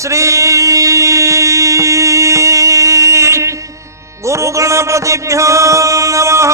ಶ್ರೀ ಗುರು ಗಣಪತಿಭ್ಯೋ ನಮಃ.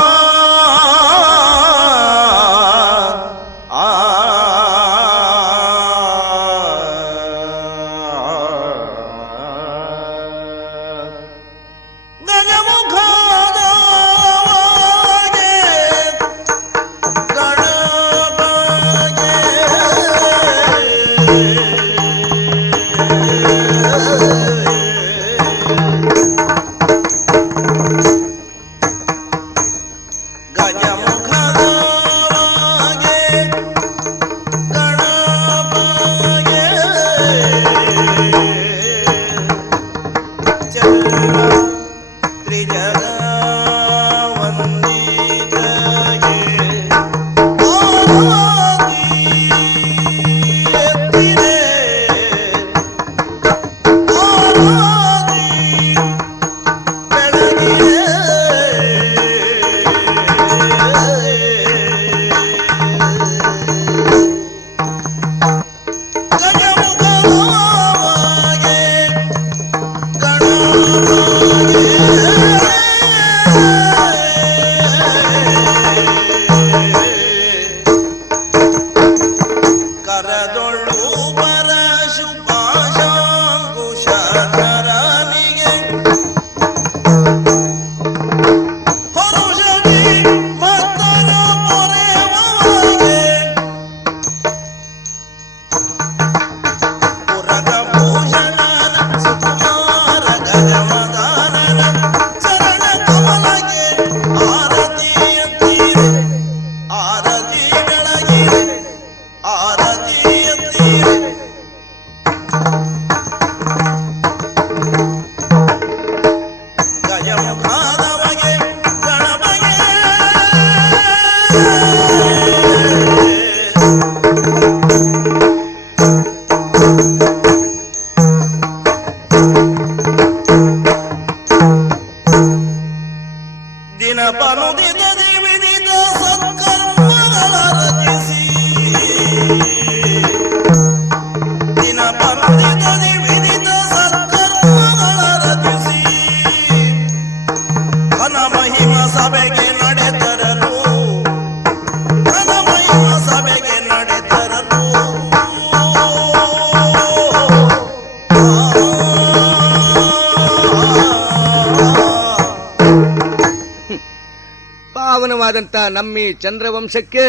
ಪಾವನವಾದಂಥ ನಮ್ಮಿ ಚಂದ್ರವಂಶಕ್ಕೆ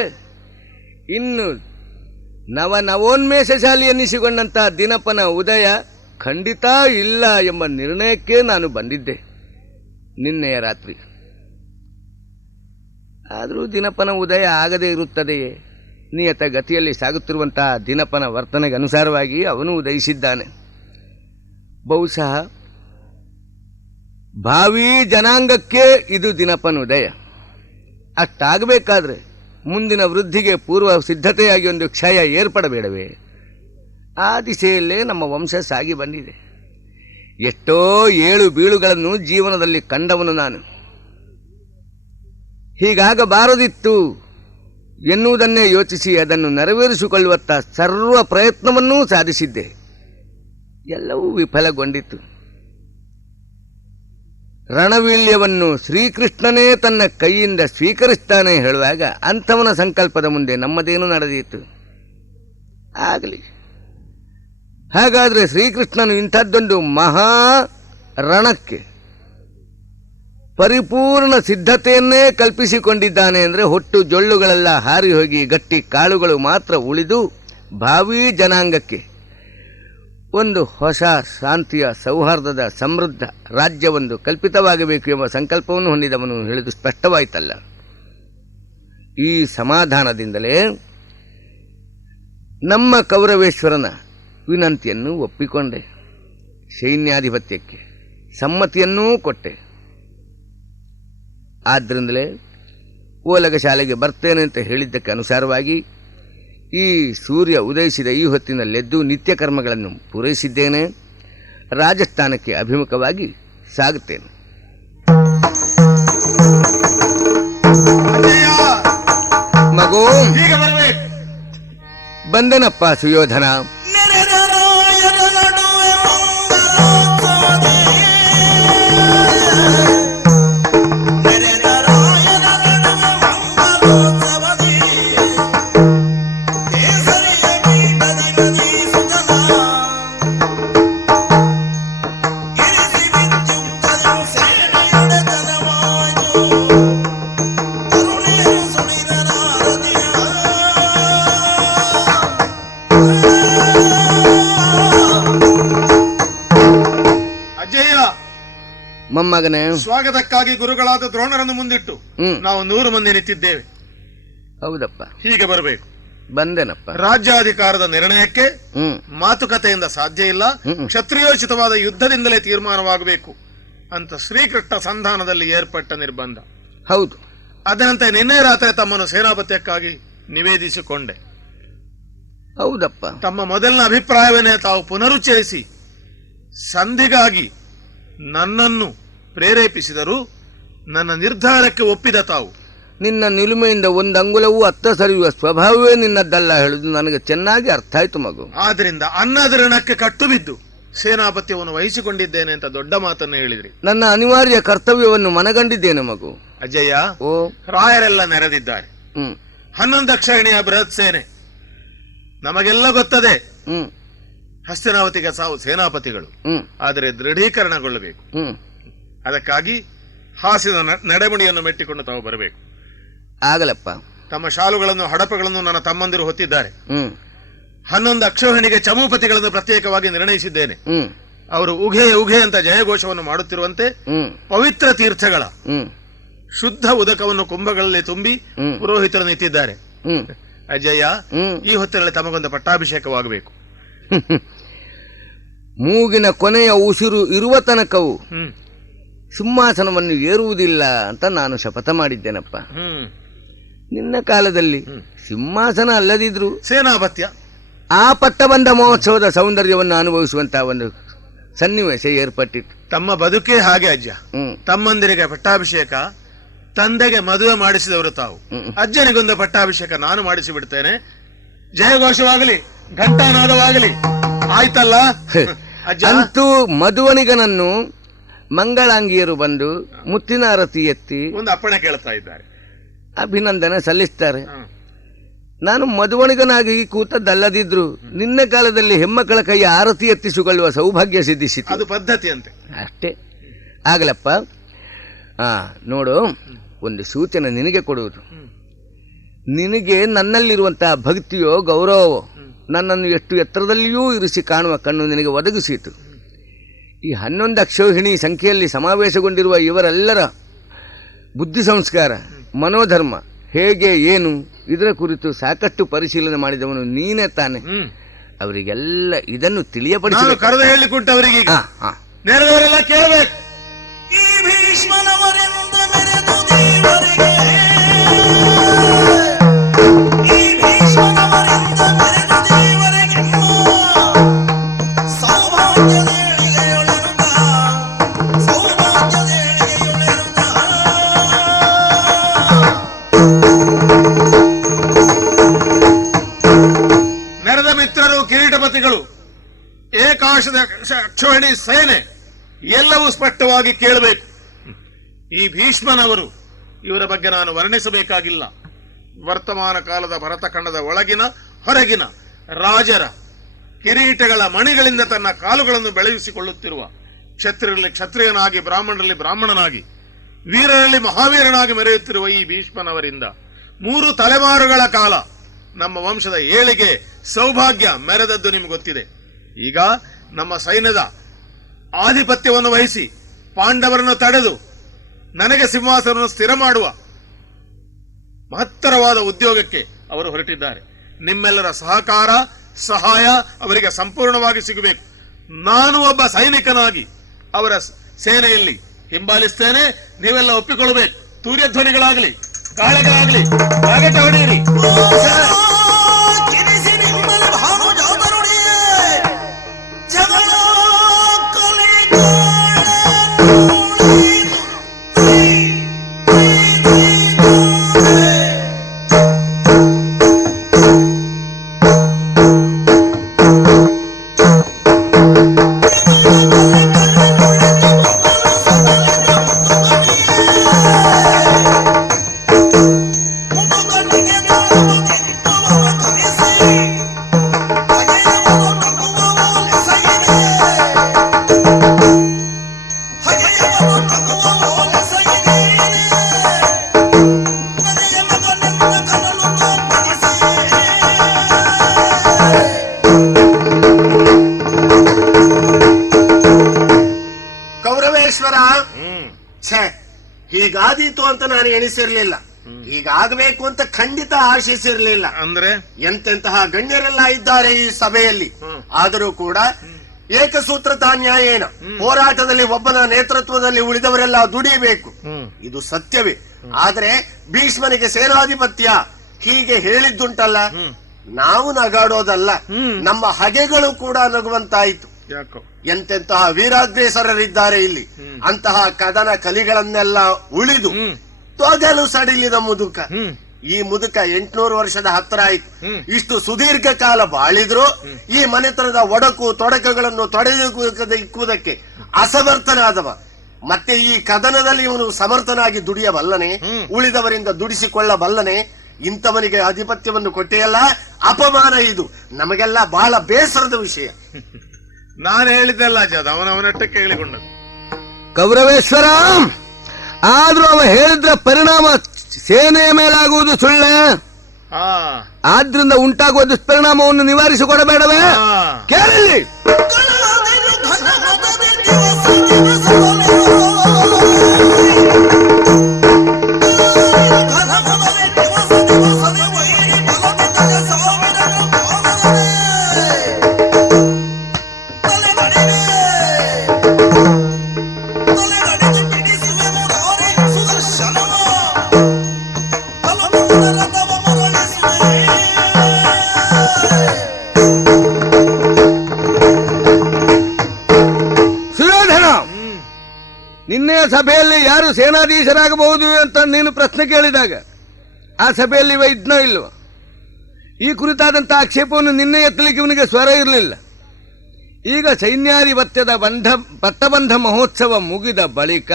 ಇನ್ನು ನವೋನ್ಮೇಷಶಾಲಿ ಎನ್ನಿಸಿಕೊಂಡಂಥ ದಿನಪನ ಉದಯ ಖಂಡಿತ ಇಲ್ಲ ಎಂಬ ನಿರ್ಣಯಕ್ಕೆ ನಾನು ಬಂದಿದ್ದೆ ನಿನ್ನೆಯ ರಾತ್ರಿ. ಆದರೂ ದಿನಪನ ಉದಯ ಆಗದೇ ಇರುತ್ತದೆಯೇ? ನಿಯತ ಗತಿಯಲ್ಲಿ ಸಾಗುತ್ತಿರುವಂತಹ ದಿನಪನ ವರ್ತನೆಗೆ ಅನುಸಾರವಾಗಿ ಅವನು ಉದಯಿಸಿದ್ದಾನೆ. ಬಹುಶಃ ಭಾವಿ ಜನಾಂಗಕ್ಕೆ ಇದು ದಿನಪನ ಉದಯ. ಅಷ್ಟಾಗಬೇಕಾದ್ರೆ ಮುಂದಿನ ವೃದ್ಧಿಗೆ ಪೂರ್ವ ಸಿದ್ಧತೆಯಾಗಿ ಒಂದು ಕ್ಷಯ ಏರ್ಪಡಬೇಡವೇ? ಆ ದಿಸೆಯಲ್ಲೇ ನಮ್ಮ ವಂಶ ಸಾಗಿ ಬಂದಿದೆ. ಎಷ್ಟೋ ಏಳು ಬೀಳುಗಳನ್ನು ಜೀವನದಲ್ಲಿ ಕಂಡವನು ನಾನು. ಹೀಗಾಗಬಾರದಿತ್ತು ಎನ್ನುವುದನ್ನೇ ಯೋಚಿಸಿ ಅದನ್ನು ನೆರವೇರಿಸಿಕೊಳ್ಳುವತ್ತ ಸರ್ವ ಪ್ರಯತ್ನವನ್ನೂ ಸಾಧಿಸಿದ್ದೆ. ಎಲ್ಲವೂ ವಿಫಲಗೊಂಡಿತು. ರಣವೀಳ್ಯವನ್ನು ಶ್ರೀಕೃಷ್ಣನೇ ತನ್ನ ಕೈಯಿಂದ ಸ್ವೀಕರಿಸ್ತಾನೆ ಹೇಳುವಾಗ ಅಂಥವನ ಸಂಕಲ್ಪದ ಮುಂದೆ ನಮ್ಮದೇನು ನಡೆದಿತ್ತು? ಆಗಲಿ. ಹಾಗಾದರೆ ಶ್ರೀಕೃಷ್ಣನು ಇಂಥದ್ದೊಂದು ಮಹಾ ರಣಕ್ಕೆ ಪರಿಪೂರ್ಣ ಸಿದ್ಧತೆಯನ್ನೇ ಕಲ್ಪಿಸಿಕೊಂಡಿದ್ದಾನೆ ಅಂದರೆ ಹೊಟ್ಟು ಜೊಳ್ಳುಗಳೆಲ್ಲ ಹಾರಿ ಹೋಗಿ ಗಟ್ಟಿ ಕಾಳುಗಳು ಮಾತ್ರ ಉಳಿದು ಭಾವಿ ಜನಾಂಗಕ್ಕೆ ಒಂದು ಹೊಸ ಶಾಂತಿಯ ಸೌಹಾರ್ದದ ಸಮೃದ್ಧ ರಾಜ್ಯವೊಂದು ಕಲ್ಪಿತವಾಗಬೇಕು ಎಂಬ ಸಂಕಲ್ಪವನ್ನು ಹೊಂದಿದವನು ಹೇಳಿದು ಸ್ಪಷ್ಟವಾಯಿತಲ್ಲ. ಈ ಸಮಾಧಾನದಿಂದಲೇ ನಮ್ಮ ಕೌರವೇಶ್ವರನ ವಿನಂತಿಯನ್ನು ಒಪ್ಪಿಕೊಂಡೆ. ಸೈನ್ಯಾಧಿಪತ್ಯಕ್ಕೆ ಸಮ್ಮತಿಯನ್ನೂ ಕೊಟ್ಟೆ. ಆದ್ದರಿಂದಲೇ ಓಲಗ ಶಾಲೆಗೆ ಬರ್ತೇನೆ ಅಂತ ಹೇಳಿದ್ದಕ್ಕೆ ಅನುಸಾರವಾಗಿ ಈ ಸೂರ್ಯ ಉದಯಿಸಿದ ಈ ಹೊತ್ತಿನಲ್ಲೆದ್ದು ನಿತ್ಯ ಕರ್ಮಗಳನ್ನು ಪೂರೈಸಿದ್ದೇನೆ. ರಾಜಸ್ಥಾನಕ್ಕೆ ಅಭಿಮುಖವಾಗಿ ಸಾಗುತ್ತೇನೆ. ಮಗು ಬಂದನಪ್ಪ ಸುಯೋಧನ. ನೆರೆದರಾಯ ರಾಯರ ನಡುವೆ ಮಂಗಲೋತ್ಸವದಿ ನೆರೆದ ರಾಯರ ನಡುವೆ ಮಂಗಲೋತ್ಸವದಿ ಕೇಸರಿಯ ಪೀಠದಿ ನದಿ ಸುತನ ಇರಿಸಿ ವಿದ್ಯುಕ್ತದ ಸೇನೆಯೊಡೆತನವಾಯ್ತು ಕರುಣೆಯನ್ನು ಸುಳಿದ ನಾರದಿಯ ಅಜ್ಜಯ್ಯ, ಮೊಮ್ಮಗನೇ. ಸ್ವಾಗತಕ್ಕಾಗಿ ಗುರುಗಳಾದ ದ್ರೋಣರನ್ನು ಮುಂದಿಟ್ಟು ನಾವು 100 ಮಂದಿ ನಿಂತಿದ್ದೇವೆ. ಹೌದಪ್ಪ, ಹೀಗೆ ಬರಬೇಕು. ಬಂದೆನಪ್ಪ. ರಾಜ್ಯಾಧಿಕಾರದ ನಿರ್ಣಯಕ್ಕೆ ಮಾತುಕತೆಯಿಂದ ಸಾಧ್ಯ ಇಲ್ಲ, ಕ್ಷತ್ರಿಯೋಚಿತವಾದ ಯುದ್ಧದಿಂದಲೇ ತೀರ್ಮಾನವಾಗಬೇಕು ಅಂತ ಶ್ರೀಕೃಷ್ಣ ಸಂಧಾನದಲ್ಲಿ ಏರ್ಪಟ್ಟ ನಿರ್ಬಂಧ. ಹೌದು. ಅದರಂತೆ ನಿನ್ನೆ ರಾತ್ರಿ ತಮ್ಮನ್ನು ಸೇನಾಪತ್ಯಕ್ಕಾಗಿ ನಿವೇದಿಸಿಕೊಂಡೆ. ಹೌದಪ್ಪ. ತಮ್ಮ ಮೊದಲಿನ ಅಭಿಪ್ರಾಯವನ್ನೇ ತಾವು ಪುನರುಚ್ಚರಿಸಿ ಸಂಧಿಗಾಗಿ ನನ್ನನ್ನು ಪ್ರೇರೇಪಿಸಿದರು. ನನ್ನ ನಿರ್ಧಾರಕ್ಕೆ ಒಪ್ಪಿದ ತಾವು ನಿನ್ನ ನಿಲುಮೆಯಿಂದ ಒಂದು ಅಂಗುಲವೂ ಅತ್ತ ಸರಿಯುವ ಸ್ವಭಾವವೇ ನಿನ್ನದ್ದಲ್ಲ ಹೇಳುದು ನನಗೆ ಚೆನ್ನಾಗಿ ಅರ್ಥ ಆಯ್ತು ಮಗು. ಆದ್ರಿಂದ ಅನ್ನದ ಋಣಕ್ಕೆ ಕಟ್ಟು ಬಿದ್ದು ಸೇನಾಪತ್ಯವನ್ನು ವಹಿಸಿಕೊಂಡಿದ್ದೇನೆ ಅಂತ ದೊಡ್ಡ ಮಾತನ್ನು ಹೇಳಿದ್ರಿ. ನನ್ನ ಅನಿವಾರ್ಯ ಕರ್ತವ್ಯವನ್ನು ಮನಗಂಡಿದ್ದೇನೆ ಮಗು. ಅಜ್ಜಯ್ಯ, ಓ, ರಾಯರೆಲ್ಲ ನೆರೆದಿದ್ದಾರೆ. 11 ಅಕ್ಷರಣೀಯ ಬೃಹತ್ ಸೇನೆ. ನಮಗೆಲ್ಲ ಗೊತ್ತದೆ ಹಸ್ತಿನಾವತಿಗೆ ಸಾವು ಸೇನಾಪತಿಗಳು. ಆದರೆ ದೃಢೀಕರಣಗೊಳ್ಳಬೇಕು. ಅದಕ್ಕಾಗಿ ಹಾಸಿನ ನಡೆಮುಡಿಯನ್ನು ಮೆಟ್ಟಿಕೊಂಡು ತಾವು ಬರಬೇಕು. ಆಗಲಪ್ಪ. ತಮ್ಮ ಶಾಲುಗಳನ್ನು ಹಡಪಗಳನ್ನು ನನ್ನ ತಮ್ಮಂದಿರು ಹೊತ್ತಿದ್ದಾರೆ. 11 ಅಕ್ಷೋಹಿಣಿಗೆ ಚಮೂಪತಿಗಳನ್ನು ಪ್ರತ್ಯೇಕವಾಗಿ ನಿರ್ಣಯಿಸಿದ್ದೇನೆ. ಅವರು ಉಘೆ ಉಘೆ ಅಂತ ಜಯಘೋಷವನ್ನು ಮಾಡುತ್ತಿರುವಂತೆ ಪವಿತ್ರ ತೀರ್ಥಗಳ ಶುದ್ಧ ಉದಕವನ್ನು ಕುಂಭಗಳಲ್ಲಿ ತುಂಬಿ ಪುರೋಹಿತರು ನಿಂತಿದ್ದಾರೆ. ಅಜಯ್ಯ, ಈ ಹೊತ್ತಿನಲ್ಲಿ ತಮಗೊಂದು ಪಟ್ಟಾಭಿಷೇಕವಾಗಬೇಕು. ಮೂಗಿನ ಕೊನೆಯ ಉಸಿರು ಇರುವ ತನಕವು ಸಿಂಹಾಸನವನ್ನು ಏರುವುದಿಲ್ಲ ಅಂತ ನಾನು ಶಪಥ ಮಾಡಿದ್ದೇನಪ್ಪ. ನಿನ್ನ ಕಾಲದಲ್ಲಿ ಸಿಂಹಾಸನ ಅಲ್ಲದಿದ್ರು ಸೇನಾಪತ್ಯ ಆ ಪಟ್ಟಬಂಧ ಮಹೋತ್ಸವದ ಸೌಂದರ್ಯವನ್ನು ಅನುಭವಿಸುವಂತಹ ಒಂದು ಸನ್ನಿವೇಶ ಏರ್ಪಟ್ಟಿತ್ತು. ತಮ್ಮ ಬದುಕೇ ಹಾಗೆ ಅಜ್ಜ. ತಮ್ಮಂದಿರಿಗೆ ಪಟ್ಟಾಭಿಷೇಕ, ತಂದೆಗೆ ಮದುವೆ ಮಾಡಿಸಿದವರು ತಾವು. ಅಜ್ಜನಿಗೊಂದು ಪಟ್ಟಾಭಿಷೇಕ ನಾನು ಮಾಡಿಸಿ ಬಿಡ್ತೇನೆ. ಜಯಘೋಷವಾಗಲಿ, ಘಂಟಾನಾದವಾಗಲಿ. ಆಯ್ತಲ್ಲ ಅಜ್ಜ? ಅಂತೂ ಮದುವನಿಗನನ್ನು ಮಂಗಳಾಂಗಿಯರು ಬಂದು ಮುತ್ತಿನ ಆರತಿ ಎತ್ತಿ ಒಂದು ಅಪ್ಪಣೆ ಕೇಳ್ತಾ ಇದ್ದಾರೆ, ಅಭಿನಂದನೆ ಸಲ್ಲಿಸ್ತಾರೆ. ನಾನು ಮದುವಣಿಗನಾಗಿ ಕೂತದ್ದಲ್ಲದಿದ್ರು ನಿನ್ನ ಕಾಲದಲ್ಲಿ ಹೆಮ್ಮಕ್ಕಳ ಕೈ ಆರತಿ ಎತ್ತಿಸಿಕೊಳ್ಳುವ ಸೌಭಾಗ್ಯ ಸಿದ್ಧಿಸಿತು. ಅದು ಪದ್ಧತಿ ಅಂತೆ. ಅಷ್ಟೇ ಆಗಲಪ್ಪ. ನೋಡು, ಒಂದು ಸೂಚನೆ ನಿನಗೆ ಕೊಡುವುದು. ನಿನಗೆ ನನ್ನಲ್ಲಿರುವಂತಹ ಭಕ್ತಿಯೋ ಗೌರವವೋ ನನ್ನನ್ನು ಎಷ್ಟು ಎತ್ತರದಲ್ಲಿಯೂ ಇರಿಸಿ ಕಾಣುವ ಕಣ್ಣು ನಿನಗೆ ಒದಗಿಸಿತು. ಈ 11 ಅಕ್ಷೋಹಿಣಿ ಸಂಖ್ಯೆಯಲ್ಲಿ ಸಮಾವೇಶಗೊಂಡಿರುವ ಇವರೆಲ್ಲರ ಬುದ್ಧಿ ಸಂಸ್ಕಾರ, ಮನೋಧರ್ಮ ಹೇಗೆ ಏನು ಇದರ ಕುರಿತು ಸಾಕಷ್ಟು ಪರಿಶೀಲನೆ ಮಾಡಿದವನು ನೀನೇ ತಾನೆ. ಅವರಿಗೆಲ್ಲ ಇದನ್ನು ತಿಳಿಯಪಡಿಸಿ ಕರೆದು ಹೇಳಿಕೊಟ್ಟು ಅವರಿಗೆ ನೆರೆದವರೆಲ್ಲ ಕೇಳಬೇಕು. ಈ ಭೀಷ್ಮನವರಿಂದ ಮೆರೆದು ದೇವರಿಗೆ, ಈ ಭೀಷ್ಮನವರಿಂದ ಮೆರೆದು ದೇವರಿಗೆ ಸೌಭಾಗ್ಯದ ಏಳಿಗೆಯೊಳೆನುಗ, ಸೌಭಾಗ್ಯದ ಏಳಿಗೆಯೊಳೆನುಗ. ನೆರೆದ ಮಿತ್ರರು, ಕಿರೀಟಪತಿಗಳು, ಏಕಾಶದ ಅಕ್ಷೋಹಿಣಿ ಸೇನೆ ಎಲ್ಲವೂ ಸ್ಪಷ್ಟವಾಗಿ ಕೇಳಬೇಕು. ಈ ಭೀಷ್ಮನವರು, ಇವರ ಬಗ್ಗೆ ನಾನು ವರ್ಣಿಸಬೇಕಾಗಿಲ್ಲ. ವರ್ತಮಾನ ಕಾಲದ ಭರತಖಂಡದ ಒಳಗಿನ ಹೊರಗಿನ ರಾಜರ ಕಿರೀಟಗಳ ಮಣಿಗಳಿಂದ ತನ್ನ ಕಾಲುಗಳನ್ನು ಬೆಳೆಸಿಕೊಳ್ಳುತ್ತಿರುವ, ಕ್ಷತ್ರಿಯರಲ್ಲಿ ಕ್ಷತ್ರಿಯನಾಗಿ, ಬ್ರಾಹ್ಮಣರಲ್ಲಿ ಬ್ರಾಹ್ಮಣನಾಗಿ, ವೀರರಲ್ಲಿ ಮಹಾವೀರನಾಗಿ ಮೆರೆಯುತ್ತಿರುವ ಈ ಭೀಷ್ಮನವರಿಂದ 3 ತಲೆಮಾರುಗಳ ಕಾಲ ನಮ್ಮ ವಂಶದ ಏಳಿಗೆ ಸೌಭಾಗ್ಯ ಮೆರೆದದ್ದು ನಿಮ್ಗೆ ಗೊತ್ತಿದೆ. ಈಗ ನಮ್ಮ ಸೈನ್ಯದ ಆಧಿಪತ್ಯವನ್ನು ವಹಿಸಿ ಪಾಂಡವರನ್ನು ತಡೆದು ನನಗೆ ಸಿಂಹಾಸನವನ್ನು ಸ್ಥಿರ ಮಾಡುವ ಮಹತ್ತರವಾದ ಉದ್ಯೋಗಕ್ಕೆ ಅವರು ಹೊರಟಿದ್ದಾರೆ. ನಿಮ್ಮೆಲ್ಲರ ಸಹಕಾರ, ಸಹಾಯ ಅವರಿಗೆ ಸಂಪೂರ್ಣವಾಗಿ ಸಿಗಬೇಕು. ನಾನು ಒಬ್ಬ ಸೈನಿಕನಾಗಿ ಅವರ ಸೇನೆಯಲ್ಲಿ ಹಿಂಬಾಲಿಸ್ತೇನೆ. ನೀವೆಲ್ಲ ಒಪ್ಪಿಕೊಳ್ಳಬೇಕು. ತೂರ್ಯಧ್ವನಿಗಳಾಗಲಿ, ಕಾಳೆಗಳಾಗಲಿ, ಕಾಗಟ ಹೊಡೆಯಿರಿ. ಕಿರಿಸಿ ನಿಮ್ಮಲ್ಲಿ ಭಾನುಜಾತರುಡಿಯೇ ಜಗಳ ಆದೀತು ಅಂತ ನಾನು ಎಣಿಸಿರ್ಲಿಲ್ಲ. ಹೀಗಾಗಬೇಕು ಅಂತ ಖಂಡಿತ ಆಶಿಸಿರ್ಲಿಲ್ಲ. ಅಂದ್ರೆ ಎಂತೆಂತಹ ಗಣ್ಯರೆಲ್ಲ ಇದ್ದಾರೆ ಈ ಸಭೆಯಲ್ಲಿ. ಆದರೂ ಕೂಡ ಏಕಸೂತ್ರತ ನ್ಯಾಯೇನ ಹೋರಾಟದಲ್ಲಿ ಒಬ್ಬನ ನೇತೃತ್ವದಲ್ಲಿ ಉಳಿದವರೆಲ್ಲ ದುಡಿಯಬೇಕು, ಇದು ಸತ್ಯವೇ. ಆದ್ರೆ ಭೀಷ್ಮನಿಗೆ ಸೇನಾಧಿಪತ್ಯ ಹೀಗೆ ಹೇಳಿದ್ದುಂಟಲ್ಲ, ನಾವು ನಗಾಡೋದಲ್ಲ, ನಮ್ಮ ಹಗೆಗಳು ಕೂಡ ನಗುವಂತಾಯಿತು. ಯಾಕೋ ಎಂತೆಂತಹ ವೀರಾಗ್ರೇಸರರಿದ್ದಾರೆ ಇಲ್ಲಿ. ಅಂತಹ ಕದನ ಕಲಿಗಳನ್ನೆಲ್ಲ ಉಳಿದು ತೊಗಲು ಸಡಿಲಿದ ಮುದುಕ. ಈ ಮುದುಕ 800 ವರ್ಷದ ಹತ್ರ ಆಯ್ತು. ಇಷ್ಟು ಸುದೀರ್ಘ ಕಾಲ ಬಾಳಿದ್ರು ಈ ಮನೆತನದ ಒಡಕು ತೊಡಕುಗಳನ್ನು ತೊಡೆಯುವುದಕ್ಕೆ ಅಸಮರ್ಥನಾದವ. ಮತ್ತೆ ಈ ಕದನದಲ್ಲಿ ಇವನು ಸಮರ್ಥನಾಗಿ ದುಡಿಯಬಲ್ಲನೆ, ಉಳಿದವರಿಂದ ದುಡಿಸಿಕೊಳ್ಳಬಲ್ಲನೆ. ಇಂಥವನಿಗೆ ಆಧಿಪತ್ಯವನ್ನು ಕೊಟ್ಟೆಯಲ್ಲ, ಅಪಮಾನ. ಇದು ನಮಗೆಲ್ಲ ಬಹಳ ಬೇಸರದ ವಿಷಯ. ನಾನು ಹೇಳಿದ್ದಲ್ಲ ಜಾದ, ಅವನವನಟ್ಟಕ್ಕೆ ಹೇಳಿಕೊಂಡದ್ದು. ಕೌರವೇಶ್ವರ, ಆದ್ರೂ ಅವ ಹೇಳಿದ್ರ ಪರಿಣಾಮ ಸೇನೆಯ ಮೇಲಾಗುವುದು ಸುಳ್ಳೆ. ಆದ್ರಿಂದ ಉಂಟಾಗುವ ದುಷ್ಪರಿಣಾಮವನ್ನು ನಿವಾರಿಸಿಕೊಡಬೇಡವೇ? ಕೇಳಲಿ. ನಿನ್ನೆ ಸಭೆಯಲ್ಲಿ ಯಾರು ಸೇನಾಧೀಶರಾಗಬಹುದು ಅಂತ ನೀನು ಪ್ರಶ್ನೆ ಕೇಳಿದಾಗ ಆ ಸಭೆಯಲ್ಲಿ ಇದ್ನೋ ಇಲ್ವ? ಈ ಕುರಿತಾದಂತಹ ಆಕ್ಷೇಪವನ್ನು ನಿನ್ನೆ ಎತ್ತಲಿಕ್ಕೆ ಇವನಿಗೆ ಸ್ವರ ಇರಲಿಲ್ಲ. ಈಗ ಸೈನ್ಯಾಧಿಪತ್ಯದ ಪಟ್ಟಬಂಧ ಮಹೋತ್ಸವ ಮುಗಿದ ಬಳಿಕ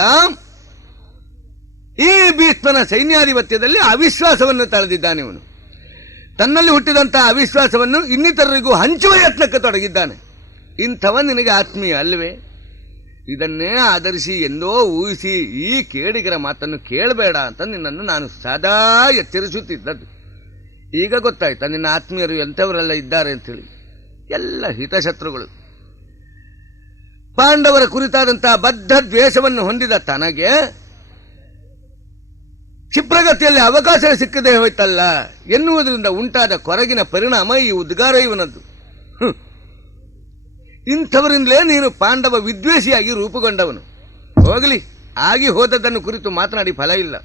ಈ ಭೀಷ್ಮನ ಸೈನ್ಯಾಧಿಪತ್ಯದಲ್ಲಿ ಅವಿಶ್ವಾಸವನ್ನು ತಳೆದಿದ್ದಾನೆ. ಇವನು ತನ್ನಲ್ಲಿ ಹುಟ್ಟಿದಂತಹ ಅವಿಶ್ವಾಸವನ್ನು ಇನ್ನಿತರರಿಗೂ ಹಂಚುವ ಯತ್ನಕ್ಕೆ ತೊಡಗಿದ್ದಾನೆ. ಇಂಥವ ನಿನಗೆ ಆತ್ಮೀಯ ಅಲ್ಲವೇ? ಇದನ್ನೇ ಆಧರಿಸಿ ಎಂದೋ ಊಹಿಸಿ ಈ ಕೇಡಿಗರ ಮಾತನ್ನು ಕೇಳಬೇಡ ಅಂತ ನಿನ್ನನ್ನು ನಾನು ಸದಾ ಎಚ್ಚರಿಸುತ್ತಿದ್ದದ್ದು. ಈಗ ಗೊತ್ತಾಯ್ತಾ ನಿನ್ನ ಆತ್ಮೀಯರು ಎಂಥವರೆಲ್ಲ ಇದ್ದಾರೆ ಅಂತೇಳಿ? ಎಲ್ಲ ಹಿತಶತ್ರುಗಳು. ಪಾಂಡವರ ಕುರಿತಾದಂತಹ ಬದ್ಧ ದ್ವೇಷವನ್ನು ಹೊಂದಿದ ತನಗೆ ಕ್ಷಿಪ್ರಗತಿಯಲ್ಲಿ ಅವಕಾಶ ಸಿಕ್ಕದೆ ಹೋಯ್ತಲ್ಲ ಎನ್ನುವುದರಿಂದ ಉಂಟಾದ ಕೊರಗಿನ ಪರಿಣಾಮ ಈ ಉದ್ಗಾರ ಇವನದ್ದು. ಇಂಥವರಿಂದಲೇ ನೀನು ಪಾಂಡವ ವಿದ್ವೇಷಿಯಾಗಿ ರೂಪುಗೊಂಡವನು. ಹೋಗಲಿ, ಆಗಿ ಹೋದದ್ದನ್ನು ಕುರಿತು ಮಾತನಾಡಿ ಫಲ ಇಲ್ಲ.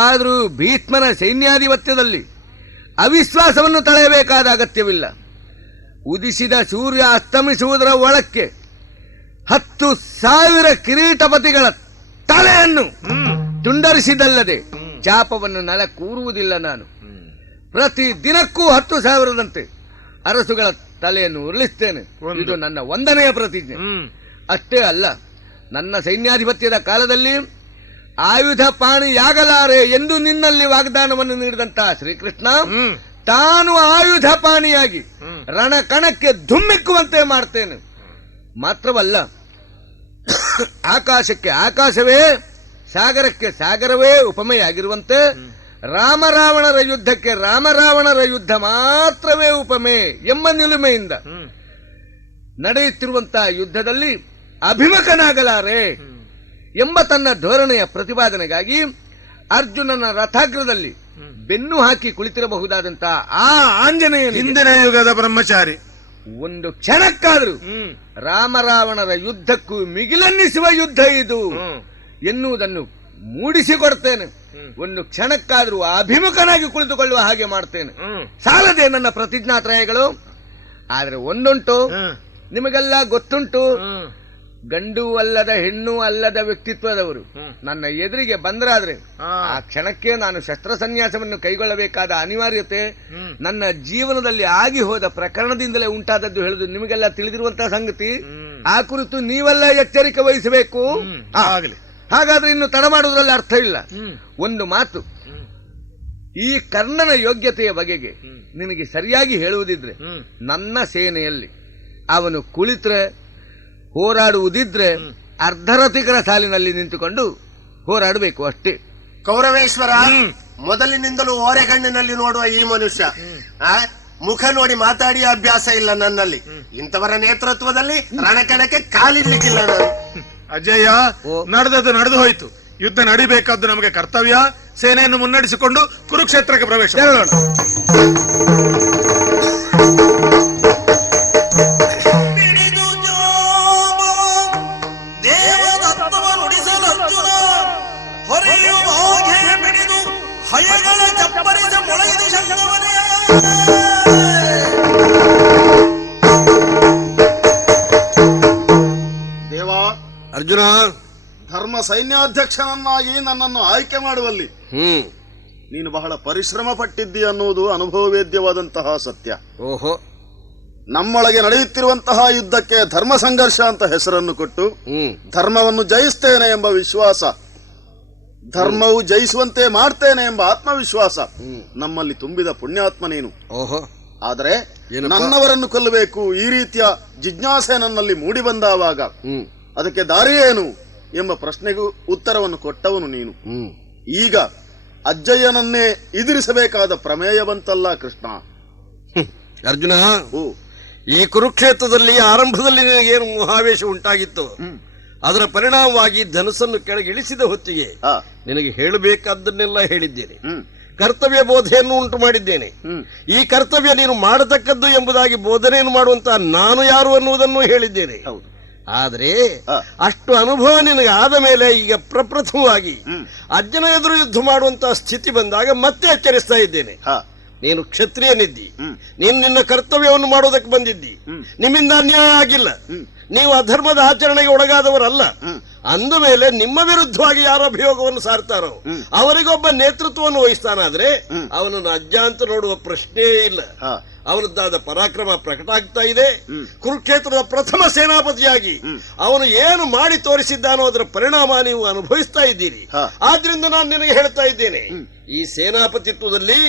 ಆದರೂ ಭೀಷ್ಮನ ಸೈನ್ಯಾಧಿಪತ್ಯದಲ್ಲಿ ಅವಿಶ್ವಾಸವನ್ನು ತಳೆಯಬೇಕಾದ ಅಗತ್ಯವಿಲ್ಲ. ಉದಿಸಿದ ಸೂರ್ಯ ಅಸ್ತಮಿಸುವುದರ ಒಳಕ್ಕೆ 10,000 ಕಿರೀಟಪತಿಗಳ ತಲೆಯನ್ನು ತುಂಡರಿಸಿದಲ್ಲದೆ ಚಾಪವನ್ನು ನೆಲ ಕೂರುವುದಿಲ್ಲ ನಾನು. ಪ್ರತಿ ದಿನಕ್ಕೂ 10,000ದಂತೆ ಅರಸುಗಳ ತಲೆಯನ್ನು ಉರುಳಿಸ್ತೇನೆ. ಇದು ನನ್ನ 1ನೆಯ ಪ್ರತಿಜ್ಞೆ. ಅಷ್ಟೇ ಅಲ್ಲ, ನನ್ನ ಸೈನ್ಯಾಧಿಪತ್ಯದ ಕಾಲದಲ್ಲಿ ಆಯುಧ ಪಾಣಿಯಾಗಲಾರೆ ಎಂದು ನಿನ್ನಲ್ಲಿ ವಾಗ್ದಾನವನ್ನು ನೀಡಿದಂತಹ ಶ್ರೀಕೃಷ್ಣ ತಾನು ಆಯುಧ ಪಾಣಿಯಾಗಿ ರಣಕಣಕ್ಕೆ ಧುಮ್ಮಿಕ್ಕುವಂತೆ ಮಾಡ್ತೇನೆ. ಮಾತ್ರವಲ್ಲ, ಆಕಾಶಕ್ಕೆ ಆಕಾಶವೇ, ಸಾಗರಕ್ಕೆ ಸಾಗರವೇ ಉಪಮೆಯಾಗಿರುವಂತೆ ರಾಮರಾವಣರ ಯುದ್ಧಕ್ಕೆ ರಾಮರಾವಣರ ಯುದ್ಧ ಮಾತ್ರವೇ ಉಪಮೆ ಎಂಬ ನಿಲುಮೆಯಿಂದ ನಡೆಯುತ್ತಿರುವಂತಹ ಯುದ್ಧದಲ್ಲಿ ಅಭಿಮುಖನಾಗಲಾರೆ ಎಂಬ ತನ್ನ ಧೋರಣೆಯ ಪ್ರತಿಪಾದನೆಗಾಗಿ ಅರ್ಜುನನ ರಥಾಗ್ರದಲ್ಲಿ ಬೆನ್ನು ಹಾಕಿ ಕುಳಿತಿರಬಹುದಾದಂತಹ ಆ ಆಂಜನೇಯ ಹಿಂದಿನ ಯುಗದ ಬ್ರಹ್ಮಚಾರಿ ಒಂದು ಕ್ಷಣಕ್ಕಾದರೂ ರಾಮರಾವಣರ ಯುದ್ಧಕ್ಕೂ ಮಿಗಿಲನ್ನಿಸುವ ಯುದ್ಧ ಇದು ಎನ್ನುವುದನ್ನು ಮೂಡಿಸಿಕೊಡ್ತೇನೆ. ಒಂದು ಕ್ಷಣಕ್ಕಾದರೂ ಅಭಿಮುಖನಾಗಿ ಕುಳಿತುಕೊಳ್ಳುವ ಹಾಗೆ ಮಾಡ್ತೇನೆ. ಸಾಲದೆ ನನ್ನ ಪ್ರತಿಜ್ಞಾತ್ರಯಗಳು. ಆದ್ರೆ ಒಂದುಂಟು, ನಿಮಗೆಲ್ಲ ಗೊತ್ತುಂಟು, ಗಂಡು ಅಲ್ಲದ ಹೆಣ್ಣು ಅಲ್ಲದ ವ್ಯಕ್ತಿತ್ವದವರು ನನ್ನ ಎದುರಿಗೆ ಬಂದ್ರಾದ್ರೆ ಆ ಕ್ಷಣಕ್ಕೆ ನಾನು ಶಸ್ತ್ರ ಸನ್ಯಾಸವನ್ನು ಕೈಗೊಳ್ಳಬೇಕಾದ ಅನಿವಾರ್ಯತೆ ನನ್ನ ಜೀವನದಲ್ಲಿ ಆಗಿ ಹೋದ ಪ್ರಕರಣದಿಂದಲೇ ಉಂಟಾದದ್ದು ಹೇಳುದು ನಿಮಗೆಲ್ಲ ತಿಳಿದಿರುವಂತಹ ಸಂಗತಿ. ಆ ಕುರಿತು ನೀವೆಲ್ಲ ಎಚ್ಚರಿಕೆ ವಹಿಸಬೇಕು. ಹಾಗಾದ್ರೆ ಇನ್ನು ತಡ ಮಾಡುವುದರಲ್ಲಿ ಅರ್ಥ ಇಲ್ಲ. ಒಂದು ಮಾತು, ಈ ಕರ್ಣನ ಯೋಗ್ಯತೆಯ ಬಗೆಗೆ ನಿನಗೆ ಸರಿಯಾಗಿ ಹೇಳುವುದಿದ್ರೆ ನನ್ನ ಸೇನೆಯಲ್ಲಿ ಅವನು ಕುಳಿತರೆ ಹೋರಾಡುವುದಿದ್ರೆ ಅರ್ಧರಥಿಕರ ಸಾಲಿನಲ್ಲಿ ನಿಂತುಕೊಂಡು ಹೋರಾಡಬೇಕು ಅಷ್ಟೇ. ಕೌರವೇಶ್ವರ, ಮೊದಲಿನಿಂದಲೂ ಓರೆಗಣ್ಣಿನಲ್ಲಿ ನೋಡುವ ಈ ಮನುಷ್ಯ ಮುಖ ನೋಡಿ ಮಾತಾಡಿ ಅಭ್ಯಾಸ ಇಲ್ಲ ನನ್ನಲ್ಲಿ. ಇಂಥವರ ನೇತೃತ್ವದಲ್ಲಿ ರಣಕಣಕ್ಕೆ ಕಾಲಿಡ್ಲಿಕ್ಕಿಲ್ಲ ನಾನು. ಅಜಯ, ನಡೆದದ್ದು ನಡೆದು ಹೋಯ್ತು. ಯುದ್ಧ ನಡಿಬೇಕಾದ್ದು ನಮಗೆ ಕರ್ತವ್ಯ. ಸೇನೆಯನ್ನು ಮುನ್ನಡೆಸಿಕೊಂಡು ಕುರುಕ್ಷೇತ್ರಕ್ಕೆ ಪ್ರವೇಶ ತೆರಳೋಣ. ಹಿಡಿದು ಜೋಮವ ದೇವದತ್ತವ ನುಡಿಸಲು ಅರ್ಜುನ ಹೊರೆಯುವಾಗೆ ಬಿಡಿದು ಹಯಗಳ ಚಪ್ಪರಿಸ ಮೊಳಗಿದ ಶಂಕವನೇ. ದೇವಾ ಅರ್ಜುನ, ಧರ್ಮ ಸೈನ್ಯಾಧ್ಯಕ್ಷನನ್ನಾಗಿ ನನ್ನನ್ನು ಆಯ್ಕೆ ಮಾಡುವಲ್ಲಿ ನೀನು ಬಹಳ ಪರಿಶ್ರಮ ಪಟ್ಟಿದ್ದಿ ಅನ್ನುವುದು ಅನುಭವವೇದ್ಯವಾದಂತಹ ಸತ್ಯ. ಓಹೋ, ನಮ್ಮೊಳಗೆ ನಡೆಯುತ್ತಿರುವಂತಹ ಯುದ್ಧಕ್ಕೆ ಧರ್ಮ ಸಂಘರ್ಷ ಅಂತ ಹೆಸರನ್ನು ಕೊಟ್ಟು ಧರ್ಮವನ್ನು ಜಯಿಸ್ತೇನೆ ಎಂಬ ವಿಶ್ವಾಸ, ಧರ್ಮವು ಜಯಿಸುವಂತೆ ಮಾಡ್ತೇನೆ ಎಂಬ ಆತ್ಮವಿಶ್ವಾಸ ನಮ್ಮಲ್ಲಿ ತುಂಬಿದ ಪುಣ್ಯಾತ್ಮ ನೀನು. ಓಹೋ, ಆದರೆ ನನ್ನವರನ್ನು ಕೊಲ್ಲಬೇಕು ಈ ರೀತಿಯ ಜಿಜ್ಞಾಸೆ ನನ್ನಲ್ಲಿ ಮೂಡಿ ಬಂದಾವಾಗ ಅದಕ್ಕೆ ದಾರಿಯೇನು ಎಂಬ ಪ್ರಶ್ನೆಗೂ ಉತ್ತರವನ್ನು ಕೊಟ್ಟವನು ನೀನು. ಈಗ ಅಜ್ಜಯ್ಯನನ್ನೇ ಎದುರಿಸಬೇಕಾದ ಪ್ರಮೇಯ ಬಂತಲ್ಲ ಕೃಷ್ಣ. ಅರ್ಜುನ, ಈ ಕುರುಕ್ಷೇತ್ರದಲ್ಲಿ ಆರಂಭದಲ್ಲಿ ನಿನಗೇನು ಮಹಾವೇಶ ಉಂಟಾಗಿತ್ತು, ಅದರ ಪರಿಣಾಮವಾಗಿ ಧನಸ್ಸನ್ನು ಕೆಳಗಿಳಿಸಿದ ಹೊತ್ತಿಗೆ ನಿನಗೆ ಹೇಳಬೇಕಾದ್ದನ್ನೆಲ್ಲ ಹೇಳಿದ್ದೇನೆ. ಕರ್ತವ್ಯ ಬೋಧೆಯನ್ನು ಉಂಟು ಮಾಡಿದ್ದೇನೆ. ಈ ಕರ್ತವ್ಯ ನೀನು ಮಾಡತಕ್ಕದ್ದು ಎಂಬುದಾಗಿ ಬೋಧನೆಯನ್ನು ಮಾಡುವಂತಹ ನಾನು ಯಾರು ಅನ್ನುವುದನ್ನು ಹೇಳಿದ್ದೇನೆ. ಆದರೆ ಅಷ್ಟು ಅನುಭವ ನಿನಗೆ ಆದ ಮೇಲೆ ಈಗ ಪ್ರಪ್ರಥಮವಾಗಿ ಅಜ್ಜನ ಎದುರು ಯುದ್ಧ ಮಾಡುವಂತಹ ಸ್ಥಿತಿ ಬಂದಾಗ ಮತ್ತೆ ಎಚ್ಚರಿಸ್ತಾ ಇದ್ದೇನೆ. ನೀನು ಕ್ಷತ್ರಿಯನಿದ್ದಿ, ನೀನು ನಿನ್ನ ಕರ್ತವ್ಯವನ್ನು ಮಾಡುವುದಕ್ಕೆ ಬಂದಿದ್ದಿ, ನಿಮ್ಮಿಂದ ಅನ್ಯಾಯ ಆಗಿಲ್ಲ, ನೀವು ಅಧರ್ಮದ ಆಚರಣೆಗೆ ಒಳಗಾದವರಲ್ಲ. ಅಂದ ಮೇಲೆ ನಿಮ್ಮ ವಿರುದ್ಧವಾಗಿ ಯಾರ ಅಭಿಯೋಗವನ್ನು ಸಾರ್ತಾರೋ ಅವರಿಗೊಬ್ಬ ನೇತೃತ್ವವನ್ನು ವಹಿಸ್ತಾನಾದ್ರೆ ಅವನನ್ನು ಅಜ್ಜ ಅಂತ ನೋಡುವ ಪ್ರಶ್ನೆಯೇ ಇಲ್ಲ. ಅವನದ್ದಾದ ಪರಾಕ್ರಮ ಪ್ರಕಟ ಆಗ್ತಾ ಇದೆ. ಕುರುಕ್ಷೇತ್ರದ ಪ್ರಥಮ ಸೇನಾಪತಿಯಾಗಿ ಅವನು ಏನು ಮಾಡಿ ತೋರಿಸಿದ್ದಾನೋ ಅದರ ಪರಿಣಾಮ ನೀವು ಅನುಭವಿಸ್ತಾ ಇದ್ದೀರಿ. ಆದ್ರಿಂದ ನಾನು ನಿನಗೆ ಹೇಳ್ತಾ ಇದ್ದೇನೆ, ಈ ಸೇನಾಪತಿತ್ವದಲ್ಲಿ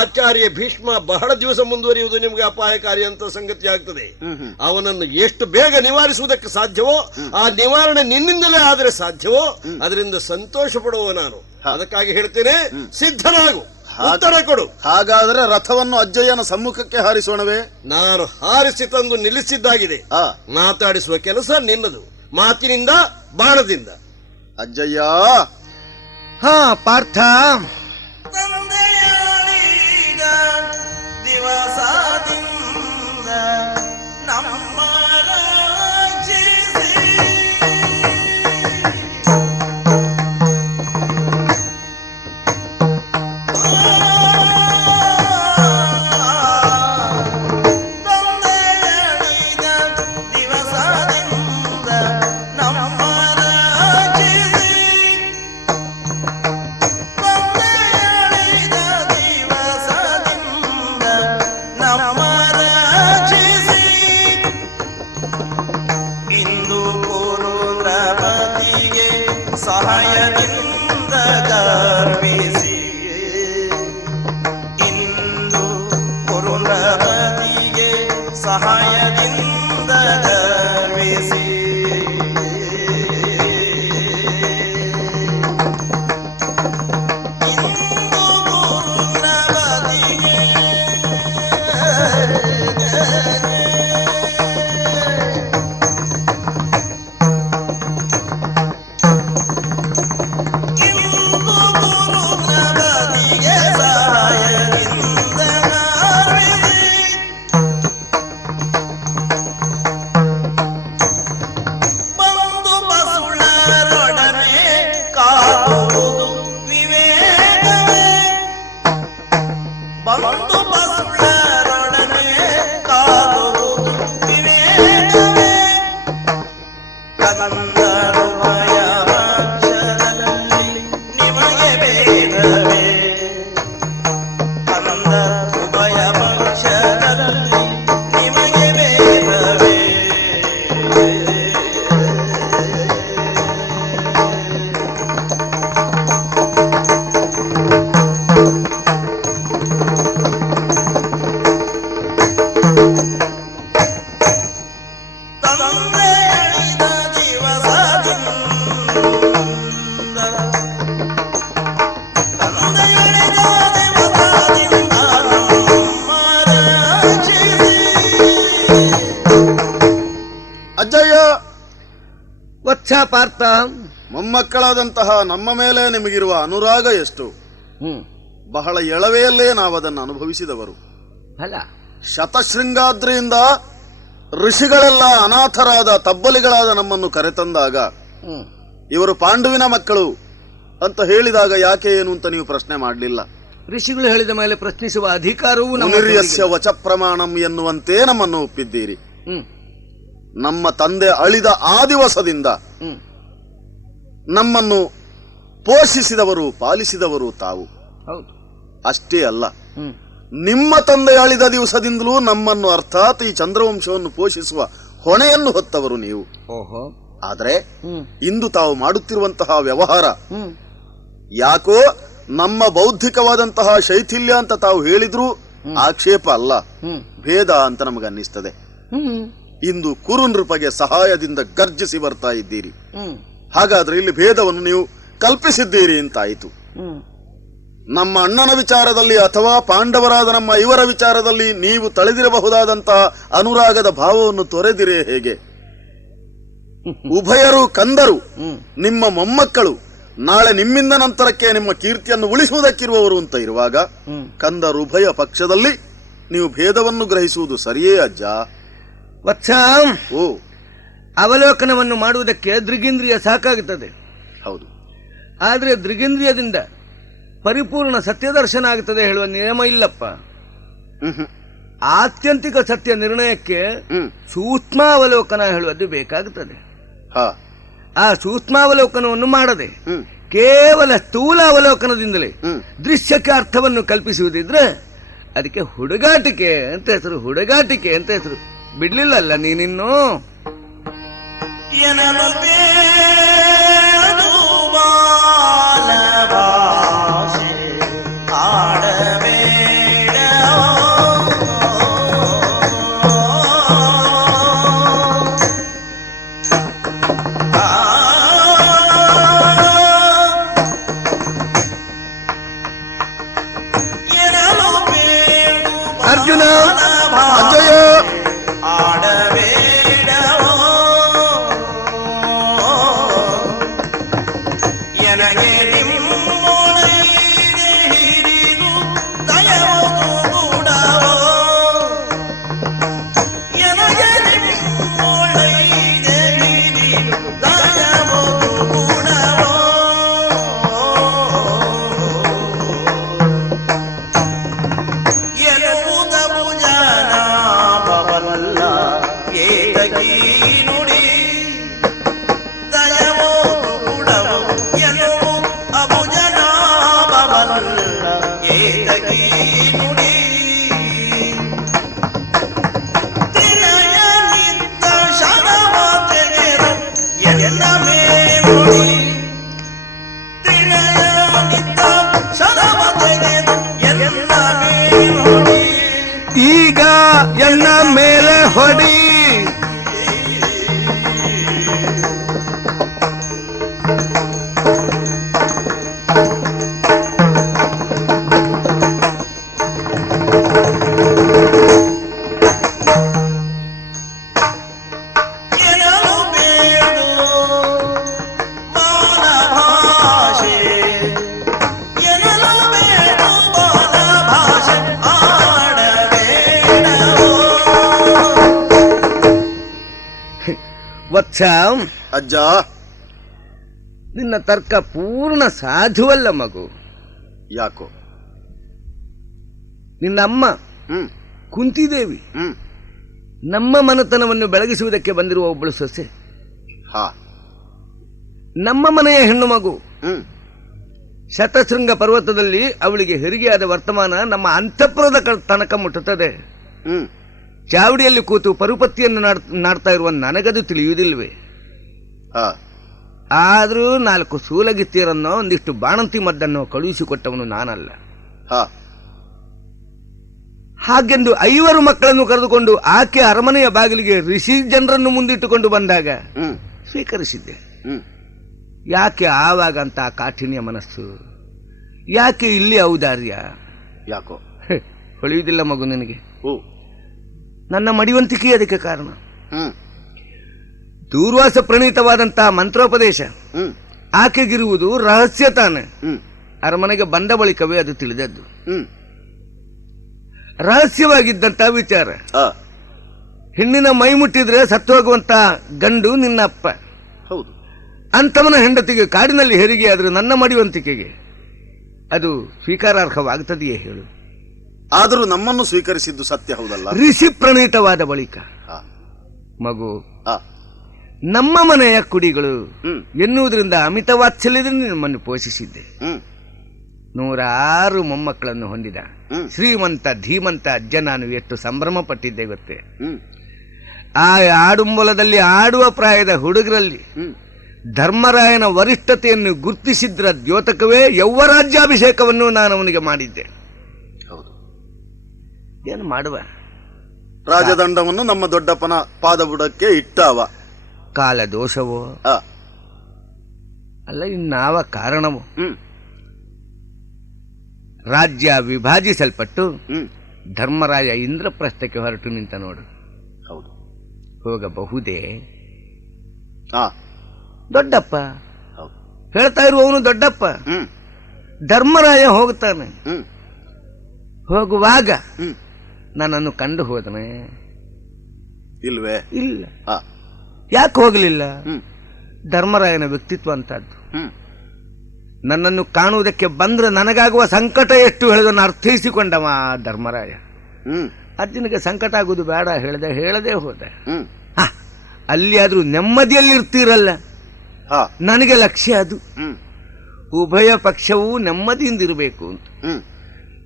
ಆಚಾರ್ಯ ಭೀಷ್ಮ ಬಹಳ ದಿವಸ ಮುಂದುವರಿಯುವುದು ನಿಮಗೆ ಅಪಾಯಕಾರಿ ಅಂತ ಸಂಗತಿ ಆಗ್ತದೆ. ಅವನನ್ನು ಎಷ್ಟು ಬೇಗ ನಿವಾರಿಸುವುದಕ್ಕೆ ಸಾಧ್ಯವೋ ಆ ನಿವಾರಣೆ ನಿನ್ನಿಂದಲೇ ಆದರೆ ಸಾಧ್ಯವೋ ಅದರಿಂದ ಸಂತೋಷ ಪಡುವ ನಾನು. ಅದಕ್ಕಾಗಿ ಹೇಳ್ತೇನೆ, ಸಿದ್ಧನಾಗು, ಉತ್ತರ ಕೊಡು. ಹಾಗಾದರೆ ರಥವನ್ನು ಅಜ್ಜಯ್ಯನ ಸಮ್ಮುಖಕ್ಕೆ ಹಾರಿಸೋಣವೇ? ನಾನು ಹಾರಿಸಿ ತಂದು ನಿಲ್ಲಿಸಿದ್ದಾಗಿದೆ. ಮಾತಾಡಿಸುವ ಕೆಲಸ ನಿನ್ನದು, ಮಾತಿನಿಂದ ಬಾಣದಿಂದ. ಅಜ್ಜಯ್ಯ. ಪಾರ್ಥ, ತಂದೆಯಾಳಿದ ದಿವಸದಿಂದ ನಮ್ಮ ರಕ್ಷಿಸಿ ತಂದೆಯಾಳಿದ ದಿವಸದಿಂದ ನಮ್ಮ ರಕ್ಷಿಸಿ ಸಹಾಯದಿಂದ ಗರ್ವಿಸಿ, ಇಂದು ಪುರುಂದ್ರಪತಿಗೆ ಸಹಾಯದಿಂದ ಗರ್ವಿಸಿ, ಇಂದು ಪುರುಂದ್ರಪತಿಗೆ ಬಂದು ಬಸುಳರೊಡನೆ ಕಾದುವುದು ವಿವೇಕವೇ, ಕಂದರುಭಯ ಪಕ್ಷದಲ್ಲಿ ನಿಮಗೆ ಬೇಡವೇ, ಕಂದ ಉಭಯ ಪಕ್ಷದಲ್ಲಿ ನಿಮಗೆ ಬೇಡವೇ. ವತ್ಸ ಪಾರ್ಥ, ಮೊಮ್ಮಕ್ಕಳಾದಂತಹ ನಮ್ಮ ಮೇಲೆ ನಿಮಗಿರುವ ಅನುರಾಗ ಎಷ್ಟು? ಬಹಳ ಎಳವೆಯಲ್ಲೇ ನಾವದನ್ನು ಅನುಭವಿಸಿದವರು. ಅಲ್ಲ, ಶತಶೃಂಗಾದ್ರಿಯಿಂದ ಋಷಿಗಳೆಲ್ಲ ಅನಾಥರಾದ ತಬ್ಬಲಿಗಳಾದ ನಮ್ಮನ್ನು ಕರೆತಂದಾಗ ಇವರು ಪಾಂಡುವಿನ ಮಕ್ಕಳು ಅಂತ ಹೇಳಿದಾಗ ಯಾಕೆ ಏನು ಅಂತ ನೀವು ಪ್ರಶ್ನೆ ಮಾಡಲಿಲ್ಲ. ಋಷಿಗಳು ಹೇಳಿದ ಮೇಲೆ ಪ್ರಶ್ನಿಸುವ ಅಧಿಕಾರವೂ ಮುನಿರ್ಯಸ್ಯ ವಚ ಪ್ರಮಾಣಂ ಎನ್ನುವಂತೆ ನಮ್ಮನ್ನು ಒಪ್ಪಿದ್ದೀರಿ. ನಮ್ಮ ತಂದೆ ಅಳಿದ ಆ ದಿವಸದಿಂದ ನಮ್ಮನ್ನು ಪೋಷಿಸಿದವರು ಪಾಲಿಸಿದವರು ತಾವು. ಹೌದು. ಅಷ್ಟೇ ಅಲ್ಲ, ನಿಮ್ಮ ತಂದೆ ಅಳಿದ ದಿವಸದಿಂದಲೂ ನಮ್ಮನ್ನು ಅರ್ಥಾತ್ ಈ ಚಂದ್ರವಂಶವನ್ನು ಪೋಷಿಸುವ ಹೊಣೆಯನ್ನು ಹೊತ್ತವರು ನೀವು. ಓಹೋ. ಆದರೆ ಇಂದು ತಾವು ಮಾಡುತ್ತಿರುವಂತಹ ವ್ಯವಹಾರ ಯಾಕೋ ನಮ್ಮ ಬೌದ್ಧಿಕವಾದಂತಹ ಶೈಥಿಲ್ಯ ಅಂತ ತಾವು ಹೇಳಿದ್ರೂ ಆಕ್ಷೇಪ ಅಲ್ಲ, ಭೇದ ಅಂತ ನಮಗನ್ನಿಸ್ತದೆ. ಇಂದು ಕುರು ನೃಪಗೆ ಸಹಾಯದಿಂದ ಗರ್ಜಿಸಿ ಬರ್ತಾ ಇದ್ದೀರಿ. ಹಾಗಾದ್ರೆ ಇಲ್ಲಿ ಭೇದವನ್ನು ನೀವು ಕಲ್ಪಿಸಿದ್ದೀರಿ ಅಂತಾಯಿತು. ನಮ್ಮ ಅಣ್ಣನ ವಿಚಾರದಲ್ಲಿ ಅಥವಾ ಪಾಂಡವರಾದ ನಮ್ಮ ಇವರ ವಿಚಾರದಲ್ಲಿ ನೀವು ತಳೆದಿರಬಹುದಾದಂತಹ ಅನುರಾಗದ ಭಾವವನ್ನು ತೊರೆದಿರೇ ಹೇಗೆ? ಉಭಯರು ಕಂದರು, ನಿಮ್ಮ ಮೊಮ್ಮಕ್ಕಳು, ನಾಳೆ ನಿಮ್ಮಿಂದ ನಂತರಕ್ಕೆ ನಿಮ್ಮ ಕೀರ್ತಿಯನ್ನು ಉಳಿಸುವುದಕ್ಕಿರುವವರು ಅಂತ ಇರುವಾಗ ಕಂದರು ಉಭಯ ಪಕ್ಷದಲ್ಲಿ ನೀವು ಭೇದವನ್ನು ಗ್ರಹಿಸುವುದು ಸರಿಯೇ ಅಜ್ಜ? ವತ್ಸ, ಓ, ಅವಲೋಕನವನ್ನು ಮಾಡುವುದಕ್ಕೆ ದೃಗೇಂದ್ರಿಯ ಸಾಕಾಗುತ್ತದೆ. ಹೌದು. ಆದರೆ ದೃಗೇಂದ್ರಿಯದಿಂದ ಪರಿಪೂರ್ಣ ಸತ್ಯದರ್ಶನ ಆಗುತ್ತದೆ ಹೇಳುವ ನಿಯಮ ಇಲ್ಲಪ್ಪ. ಆತ್ಯಂತಿಕ ಸತ್ಯ ನಿರ್ಣಯಕ್ಕೆ ಸೂಕ್ಷ್ಮಾವಲೋಕನ ಹೇಳುವುದು ಬೇಕಾಗುತ್ತದೆ. ಆ ಸೂಕ್ಷ್ಮಾವಲೋಕನವನ್ನು ಮಾಡದೆ ಕೇವಲ ಸ್ಥೂಲ ಅವಲೋಕನದಿಂದಲೇ ದೃಶ್ಯಕ್ಕೆ ಅರ್ಥವನ್ನು ಕಲ್ಪಿಸುವುದಿದ್ರೆ ಅದಕ್ಕೆ ಹುಡುಗಾಟಿಕೆ ಅಂತ ಹೆಸರು. ಹುಡುಗಾಟಿಕೆ ಅಂತ ಹೆಸರು. ಬಿಡ್ಲಿಲ್ಲಲ್ಲ ನೀನಿನ್ನು. ಅರ್ಜುನ, ಅಜ್ಜಯ್ಯ, ಈಗ ಎನ್ನ ಮೇಲೆ ಹೊಡಿ. ವತ್ಸ, ಅಜ್ಜ, ನಿನ್ನ ತರ್ಕ ಪೂರ್ಣ ಸಾಧುವಲ್ಲ ಮಗು. ಯಾಕೋ? ನಿನ್ನ ಅಮ್ಮ ಕುಂತಿದೇವಿ ನಮ್ಮ ಮನೆತನವನ್ನು ಬೆಳಗಿಸುವುದಕ್ಕೆ ಬಂದಿರುವ ಒಬ್ಬಳು ಸೊಸೆ. ನಮ್ಮ ಮನೆಯ ಹೆಣ್ಣು ಮಗು. ಶತಶೃಂಗ ಪರ್ವತದಲ್ಲಿ ಅವಳಿಗೆ ಹೆರಿಗೆಯಾದ ವರ್ತಮಾನ ನಮ್ಮ ಅಂತಃಪುರದ ತನಕ ಮುಟ್ಟುತ್ತದೆ. ಚಾವಡಿಯಲ್ಲಿ ಕೂತು ಪರುಪತ್ತಿಯನ್ನು ನಾಡ್ತಾ ಇರುವ ನನಗದು ತಿಳಿಯುವುದಿಲ್ವೇ? ಆದರೂ 4 ಸೂಲಗಿತ್ತಿಯರನ್ನೋ ಒಂದಿಷ್ಟು ಬಾಣಂತಿ ಮದ್ದನ್ನು ಕಳುಹಿಸಿಕೊಟ್ಟವನು ನಾನಲ್ಲ. ಹಾಗೆಂದು 5 ಮಕ್ಕಳನ್ನು ಕರೆದುಕೊಂಡು ಆಕೆ ಅರಮನೆಯ ಬಾಗಿಲಿಗೆ ಋಷಿ ಜನರನ್ನು ಮುಂದಿಟ್ಟುಕೊಂಡು ಬಂದಾಗ ಸ್ವೀಕರಿಸಿದ್ದೆ. ಯಾಕೆ ಆವಾಗ ಅಂತ ಕಾಠಿಣ್ಯ ಮನಸ್ಸು? ಯಾಕೆ ಇಲ್ಲಿ ಔದಾರ್ಯ? ಯಾಕೋ ಹೊಳೆಯುವುದಿಲ್ಲ ಮಗು ನಿನಗೆ. ನನ್ನ ಮಡಿವಂತಿಕೆ ಅದಕ್ಕೆ ಕಾರಣ. ದೂರ್ವಾಸ ಪ್ರಣೀತವಾದಂತಹ ಮಂತ್ರೋಪದೇಶ ಆಕೆಗಿರುವುದು ರಹಸ್ಯ ತಾನೆ. ಹ್ಮ್ ಅರಮನೆಗೆ ಬಂದ ಬಳಿಕವೇ ಅದು ತಿಳಿದದ್ದು. ಹ್ಮ್ ರಹಸ್ಯವಾಗಿದ್ದಂತ ವಿಚಾರ. ಆ, ಹೆಣ್ಣಿನ ಮೈ ಮುಟ್ಟಿದ್ರೆ ಸತ್ತು ಹೋಗುವಂತ ಗಂಡು ನಿನ್ನ ಅಪ್ಪ. ಹೌದು. ಅಂತವನ ಹೆಂಡತಿಗೆ ಕಾಡಿನಲ್ಲಿ ಹೆರಿಗೆ ಆದ್ರೆ ನನ್ನ ಮಡಿವಂತಿಕೆಗೆ ಅದು ಸ್ವೀಕಾರಾರ್ಹವಾಗ್ತದೆಯೇ ಹೇಳು? ಆದರೂ ನಮ್ಮನ್ನು ಸ್ವೀಕರಿಸಿದ್ದು ಸತ್ಯ, ಹೌದಲ್ಲ? ಋಷಿ ಪ್ರಣೀತವಾದ ಬಳಿಕ ಆ, ಮಗು ಆ, ನಮ್ಮ ಮನೆಯ ಕುಡಿಗಳು ಹ್ಮ್ ಎನ್ನುವುದರಿಂದ ಅಮಿತ ವಾತ್ಸಲ್ಯದಿಂದ ನಮ್ಮನ್ನು ಪೋಷಿಸಿದ್ದೆ. ಹ್ಮ್ 106 ಮೊಮ್ಮಕ್ಕಳನ್ನು ಹೊಂದಿದ ಹ್ಮ್ ಶ್ರೀಮಂತ ಧೀಮಂತ ಅಜ್ಜ ನಾನು ಎಷ್ಟು ಸಂಭ್ರಮ ಪಟ್ಟಿದ್ದೆ ಗೊತ್ತೇ. ಹ್ಮ್ ಆ ಆಡುಂಬಲದಲ್ಲಿ ಆಡುವ ಪ್ರಾಯದ ಹುಡುಗರಲ್ಲಿ ಹ್ಮ್ ಧರ್ಮರಾಯನ ವರಿಷ್ಠತೆಯನ್ನು ಗುರುತಿಸಿದ್ರ ದ್ಯೋತಕವೇ ಯೌವರಾಜ್ಯಾಭಿಷೇಕವನ್ನು ನಾನು ಅವನಿಗೆ ಮಾಡಿದ್ದೆ. ಹೌದು. ಏನು ಮಾಡುವ? ರಾಜದಂಡವನ್ನು ನಮ್ಮ ದೊಡ್ಡಪ್ಪನ ಪಾದಬುಡಕ್ಕೆ ಇಟ್ಟವ. ಕಾಲ ದೋಷವೋ ಆ, ಅಲ್ಲ ಇನ್ನಾವ ಕಾರಣವೋ ಹ್ಮ್ ರಾಜ್ಯ ವಿಭಾಜಿಸಲ್ಪಟ್ಟು ಹ್ಮ್ ಧರ್ಮರಾಯ ಇಂದ್ರಪ್ರಸ್ಥಕ್ಕೆ ಹೊರಟು ನಿಂತ ನೋಡು. ಹೌದು. ಹೋಗಬಹುದೇ? ಆ, ದೊಡ್ಡಪ್ಪ ಹೌದು. ಹೇಳ್ತಾ ಇರುವವನು ದೊಡ್ಡಪ್ಪ. ಹ್ಮ್ ಧರ್ಮರಾಯ ಹೋಗ್ತಾನೆ. ಹ್ಮ್ ಹೋಗುವಾಗ ಹ್ಮ್ ನನ್ನನ್ನು ಕಂಡು ಹೋದನೆ? ಇಲ್ವೇ? ಇಲ್ಲ. ಆ, ಯಾಕೆ ಹೋಗಲಿಲ್ಲ? ಹ್ಮ್ ಧರ್ಮರಾಯನ ವ್ಯಕ್ತಿತ್ವ ಅಂತದ್ದು. ಹ್ಮ್ ನನ್ನನ್ನು ಕಾಣುವುದಕ್ಕೆ ಬಂದ್ರೆ ನನಗಾಗುವ ಸಂಕಟ ಎಷ್ಟು ಹೇಳೋದನ್ನು ಅರ್ಥೈಸಿಕೊಂಡವ ಆ ಧರ್ಮರಾಯ. ಹ್ಮ್ ಅರ್ಜುನಿಗೆ ಸಂಕಟ ಆಗುವುದು ಬೇಡ ಹೇಳದೆ ಹೋದ. ಹ್ಮ್ ಅಲ್ಲಿ ಆದ್ರೂ ನೆಮ್ಮದಿಯಲ್ಲಿರ್ತೀರಲ್ಲ, ಹಾ, ನನಗೆ ಲಕ್ಷ್ಯ ಅದು. ಹ್ಮ್ ಉಭಯ ಪಕ್ಷವೂ ನೆಮ್ಮದಿಯಿಂದಿರಬೇಕು ಅಂತ. ಹ್ಮ್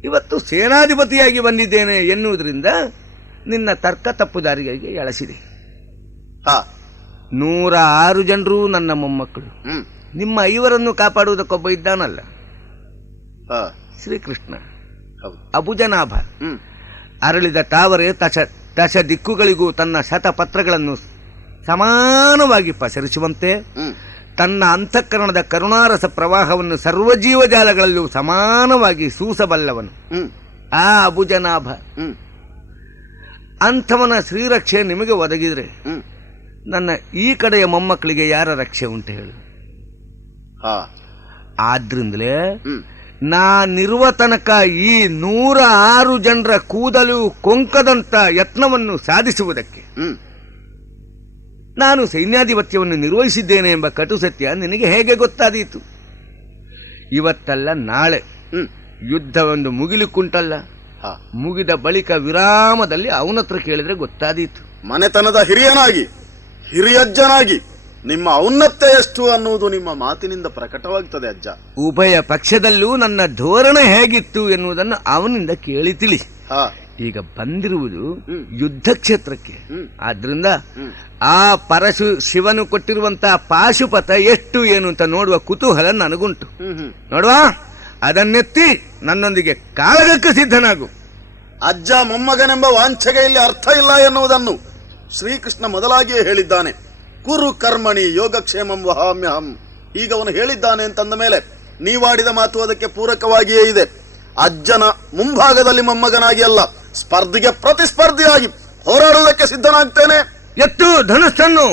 ಇವತ್ತು ಸೇನಾಧಿಪತಿಯಾಗಿ ಬಂದಿದ್ದೇನೆ ಎನ್ನುವುದರಿಂದ ನಿನ್ನ ತರ್ಕ ತಪ್ಪುದಾರಿಗೆ ಎಳಸಿದೆ. ಹಾ, 106 ಜನರು ನನ್ನ ಮೊಮ್ಮಕ್ಕಳು. ಹ್ಮ್ ನಿಮ್ಮ 5 ಕಾಪಾಡುವುದಕ್ಕೊಬ್ಬ ಇದ್ದಾನಲ್ಲ, ಹಾ, ಶ್ರೀಕೃಷ್ಣ. ಹೌದು. ಅಬುಜನಾಭ ಹ್ಮ್ ಅರಳಿದ ತಾವರೆ ದಶ ದಿಕ್ಕುಗಳಿಗೂ ತನ್ನ ಶತಪತ್ರಗಳನ್ನು ಸಮಾನವಾಗಿ ಪಸರಿಸುವಂತೆ ಹ್ಮ್ ತನ್ನ ಅಂತಃಕರಣದ ಕರುಣಾರಸ ಪ್ರವಾಹವನ್ನು ಸರ್ವಜೀವಜಾಲಗಳಲ್ಲೂ ಸಮಾನವಾಗಿ ಸೂಸಬಲ್ಲವನು ಹ್ಮ್ ಆ ಅಬುಜನಾಭ. ಹ್ಮ್ ಅಂಥವನ ಶ್ರೀರಕ್ಷೆ ನಿಮಗೆ ಒದಗಿದ್ರೆ ಹ್ಮ್ ನನ್ನ ಈ ಕಡೆಯ ಮೊಮ್ಮಕ್ಕಳಿಗೆ ಯಾರ ರಕ್ಷೆ ಉಂಟು ಹೇಳು? ಹಾ, ಆದ್ರಿಂದಲೇ ಹ್ಮ್ ನಾನಿರುವ ತನಕ ಈ 106 ಜನರ ಕೂದಲು ಕೊಂಕದಂತ ಯತ್ನವನ್ನು ಸಾಧಿಸುವುದಕ್ಕೆ ಹ್ಮ್ ನಾನು ಸೈನ್ಯಾಧಿಪತ್ಯವನ್ನು ನಿರ್ವಹಿಸಿದ್ದೇನೆ ಎಂಬ ಕಟು ಸತ್ಯ ನಿನಗೆ ಹೇಗೆ ಗೊತ್ತಾದೀತು? ಇವತ್ತಲ್ಲ ನಾಳೆ ಹ್ಮ್ ಯುದ್ಧವೊಂದು ಮುಗಿಲಿಕ್ಕುಂಟಲ್ಲ, ಹಾ, ಮುಗಿದ ಬಳಿಕ ವಿರಾಮದಲ್ಲಿ ಅವನತ್ರ ಕೇಳಿದ್ರೆ ಗೊತ್ತಾದೀತು. ಮನೆತನದ ಹಿರಿಯನಾಗಿ ಹಿರಿಯಜ್ಜನಾಗಿ ನಿಮ್ಮ ಔನ್ನತ್ಯ ಎಷ್ಟು ಅನ್ನುವುದು ನಿಮ್ಮ ಮಾತಿನಿಂದ ಪ್ರಕಟವಾಗ್ತದೆ ಅಜ್ಜ. ಉಭಯ ಪಕ್ಷದಲ್ಲೂ ನನ್ನ ಧೋರಣೆ ಹೇಗಿತ್ತು ಎನ್ನುವುದನ್ನು ಅವನಿಂದ ಕೇಳಿ ತಿಳಿ. ಹಾ, ಈಗ ಬಂದಿರುವುದು ಹ್ಮ್. ಯುದ್ಧ ಕ್ಷೇತ್ರಕ್ಕೆ. ಹ್ಮ್. ಆದ್ರಿಂದ ಹ್ಮ್. ಆ ಶಿವನು ಕೊಟ್ಟಿರುವಂತಹ ಪಾಶುಪತ ಎಷ್ಟು ಏನು ಅಂತ ನೋಡುವ ಕುತೂಹಲ ನನಗುಂಟು. ಹ್ಮ್ ಹ್ಮ್ ನೋಡುವ, ಅದನ್ನೆತ್ತಿ ನನ್ನೊಂದಿಗೆ ಕಾಳಗಕ್ಕೆ ಸಿದ್ಧನಾಗು. ಅಜ್ಜ ಮೊಮ್ಮಗನೆಂಬ ವಾಂಛೆಗೆ ಇಲ್ಲಿ ಅರ್ಥ ಇಲ್ಲ ಎನ್ನುವುದನ್ನು ಶ್ರೀಕೃಷ್ಣ ಮೊದಲಾಗಿಯೇ ಹೇಳಿದ್ದಾನೆ. ಕುರು ಕರ್ಮಣಿ ಯೋಗಕ್ಷೇಮಂ ವಹಾಮ್ಯಹಂ. ಈಗ ಅವನು ಹೇಳಿದ್ದಾನೆ ಅಂತಂದ ಮೇಲೆ ನೀವಾಡಿದ ಮಾತು ಅದಕ್ಕೆ ಪೂರಕವಾಗಿಯೇ ಇದೆ. ಅಜ್ಜನ ಮುಂಭಾಗದಲ್ಲಿ ಮೊಮ್ಮಗನಾಗಿ ಅಲ್ಲ, ಸ್ಪರ್ಧಿಗೆ ಪ್ರತಿಸ್ಪರ್ಧಿಯಾಗಿ ಹೋರಾಡುವುದಕ್ಕೆ ಸಿದ್ಧನಾಗ್ತೇನೆ. ಎತ್ತು ಧನುಸ್ಸನ್ನು.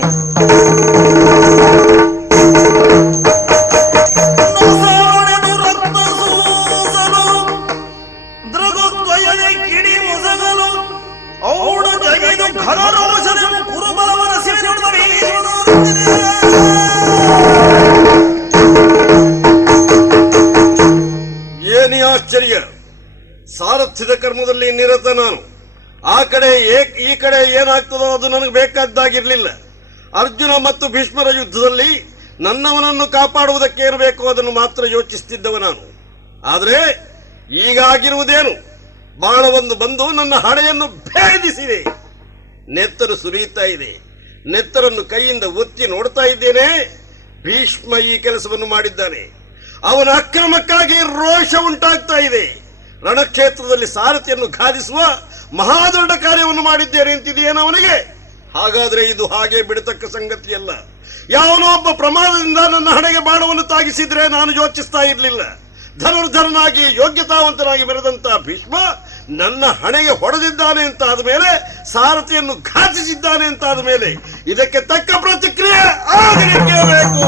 ಏನೇ ಆಶ್ಚರ್ಯ! ಸಾರಥ್ಯದ ಕರ್ಮದಲ್ಲಿ ನಿರತ ನಾನು. ಆ ಕಡೆ ಈ ಕಡೆ ಏನಾಗ್ತದೋ ಅದು ನನಗೆ ಬೇಕಾದ್ದಾಗಿರ್ಲಿಲ್ಲ. ಅರ್ಜುನ ಮತ್ತು ಭೀಷ್ಮರ ಯುದ್ಧದಲ್ಲಿ ನನ್ನವನನ್ನು ಕಾಪಾಡುವುದಕ್ಕೆ ಏನು ಬೇಕೋ ಅದನ್ನು ಮಾತ್ರ ಯೋಚಿಸುತ್ತಿದ್ದವ ನಾನು. ಆದರೆ ಈಗ ಆಗಿರುವುದೇನು? ಬಾಣವೊಂದು ಬಂದು ನನ್ನ ಹಣೆಯನ್ನು ಭೇದಿಸಿದೆ. ನೆತ್ತರು ಸುರಿಯುತ್ತಾ ಇದೆ. ನೆತ್ತರನ್ನು ಕೈಯಿಂದ ಒತ್ತಿ ನೋಡ್ತಾ ಇದ್ದೇನೆ. ಭೀಷ್ಮ ಈ ಕೆಲಸವನ್ನು ಮಾಡಿದ್ದಾನೆ. ಅವನ ಅಕ್ರಮಕ್ಕಾಗಿ ರೋಷ ಉಂಟಾಗ್ತಾ ಇದೆ. ರಣಕ್ಷೇತ್ರದಲ್ಲಿ ಸಾರಥಿಯನ್ನು ಘಾದಿಸುವ ಮಹಾದೊಡ್ಡ ಕಾರ್ಯವನ್ನು ಮಾಡಿದ್ದೇನೆ ಅಂತಿದೆಯೇನು ಅವನಿಗೆ? ಹಾಗಾದ್ರೆ ಇದು ಹಾಗೆ ಬಿಡತಕ್ಕ ಸಂಗತಿಯಲ್ಲ. ಯಾವನೋ ಒಬ್ಬ ಪ್ರಮಾದದಿಂದ ನನ್ನ ಹಣೆಗೆ ಬಾಣವನ್ನು ತಾಗಿಸಿದ್ರೆ ನಾನು ಯೋಚಿಸ್ತಾ ಇರಲಿಲ್ಲ. ಧನುರ್ಧರನಾಗಿ ಯೋಗ್ಯತಾವಂತನಾಗಿ ಬೆರೆದಂತ ಭೀಷ್ಮ ನನ್ನ ಹಣೆಗೆ ಹೊಡೆದಿದ್ದಾನೆ ಅಂತ ಆದ ಮೇಲೆ, ಸಾರಥಿಯನ್ನು ಘಾತಿಸಿದ್ದಾನೆ ಅಂತ ಆದ ಮೇಲೆ ಇದಕ್ಕೆ ತಕ್ಕ ಪ್ರತಿಕ್ರಿಯೆ ಆಗಲೇಬೇಕು.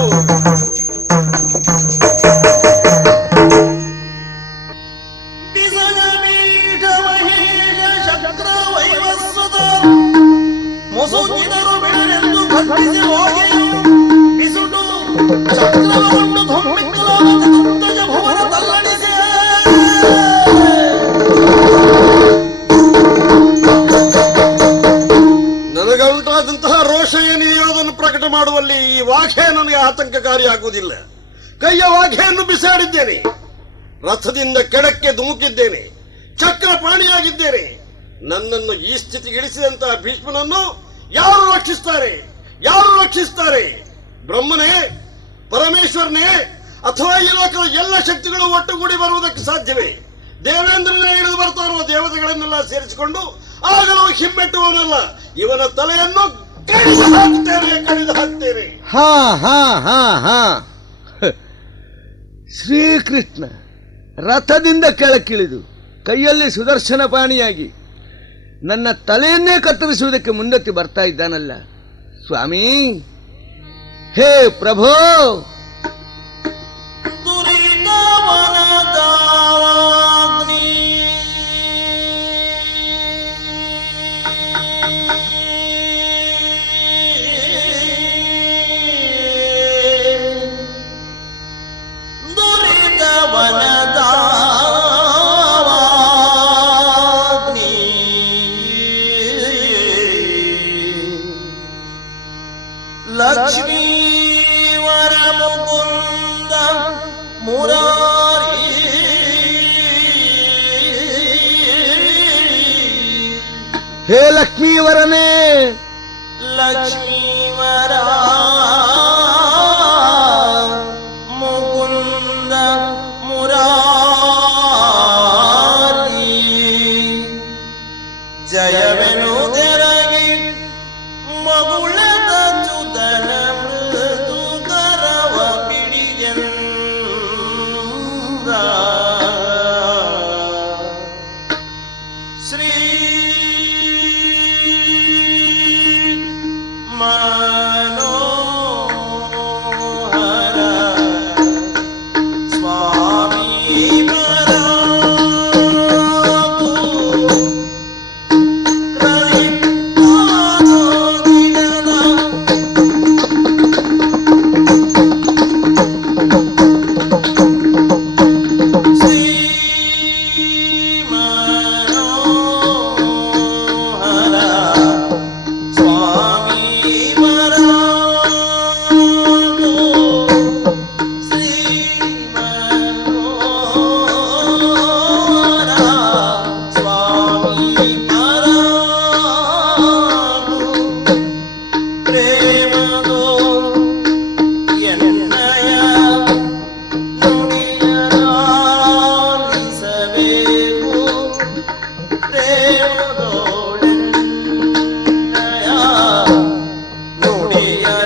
ಚಕ್ರವನ್ನು ಧೊಮ್ಮಿಕ್ಕಲಾದ ಚತುರ್ದಶ ಭುವನ ತಲ್ಲಣಿಸಿ ನನಗುಂಟಾದಂತಹ ರೋಷ ಏನಿದೆಯೋ ಅದನ್ನು ಪ್ರಕಟ ಮಾಡುವಲ್ಲಿ ಈ ವಾಘೆ ನನಗೆ ಆತಂಕಕಾರಿಯಾಗುವುದಿಲ್ಲ. ಕೈಯ ವಾಘೆಯನ್ನು ಬಿಸಾಡಿದ್ದೇನೆ, ರಥದಿಂದ ಕೆಳಕ್ಕೆ ಧುಮುಕಿದ್ದೇನೆ, ಚಕ್ರಪಾಣಿಯಾಗಿದ್ದೇನೆ. ನನ್ನನ್ನು ಈ ಸ್ಥಿತಿಗೆ ಇಳಿಸಿದಂತಹ ಭೀಷ್ಮನನ್ನು ಯಾರು ರಕ್ಷಿಸ್ತಾರೆ? ಯಾರು ರಕ್ಷಿಸ್ತಾರೆ? ಬ್ರಹ್ಮನೇ, ಪರಮೇಶ್ವರನೇ, ಅಥವಾ ಈ ಲೋಕದ ಎಲ್ಲ ಶಕ್ತಿಗಳು ಒಟ್ಟುಗೂಡಿ ಬರುವುದಕ್ಕೆ ಸಾಧ್ಯವೇ? ದೇವೇಂದ್ರನೇ ಇಳಿದು ಬರ್ತಾ ಇರುವ ದೇವತೆಗಳನ್ನೆಲ್ಲ ಸೇರಿಸಿಕೊಂಡು ಆಗಲೂ ಹಿಮ್ಮೆಟ್ಟುವನಲ್ಲ, ಇವನ ತಲೆಯನ್ನು ಕಡಿದು ಹಾಕ್ತೇನೆ, ಕಡಿದು ಹಾಕ್ತೇನೆ. ಹಾ ಹಾ ಹಾ ಹಾ ಶ್ರೀಕೃಷ್ಣ ರಥದಿಂದ ಕೆಳಕ್ಕಿಳಿದು ಕೈಯಲ್ಲಿ ಸುದರ್ಶನ ಪಾಣಿಯಾಗಿ ನನ್ನ ತಲೆಯನ್ನೇ ಕತ್ತರಿಸುವುದಕ್ಕೆ ಮುಂದಕ್ಕೆ ಬರ್ತಾ ಇದ್ದಾನಲ್ಲ ಸ್ವಾಮಿ. ಹೇ ಪ್ರಭೋ, ಲಕ್ಷ್ಮೀವರ ಮುಕುಂದ ಮುರಾರಿ ಹೇ ಲಕ್ಷ್ಮೀವರನೇ, ಲಕ್ಷ್ಮೀವರ ಮುಕುಂದ ಮುರಾರಿ ಜಯವೆನುದೆರಗಿ ಮಗುಳದ ಚುದನ ಮೃದು ಕರವ ಪಿಡಿಯಂದ ಶ್ರೀ ಮನೋಹರ ಸ್ವಾಮಿ ಮರಾಗು ಕ್ರಲಿಪ್ತಾನೋ ದಿನದ ಶ್ರೀ ಮನೋಹರ ಸ್ವಾಮಿ ಮರಾಗು ಶ್ರೀ ಮನೋಹರ ಸ್ವಾಮಿ ಮರಾಗು ಪ್ರೇಮದೋ ಎನ್ನಯ ನುಡಿಯಲಾಲಿಸಬೇಕು ಪ್ರೇಮದೋಳೆನ್ನಯ ನುಡಿಯಲಾಲಿಸಬೇಕು.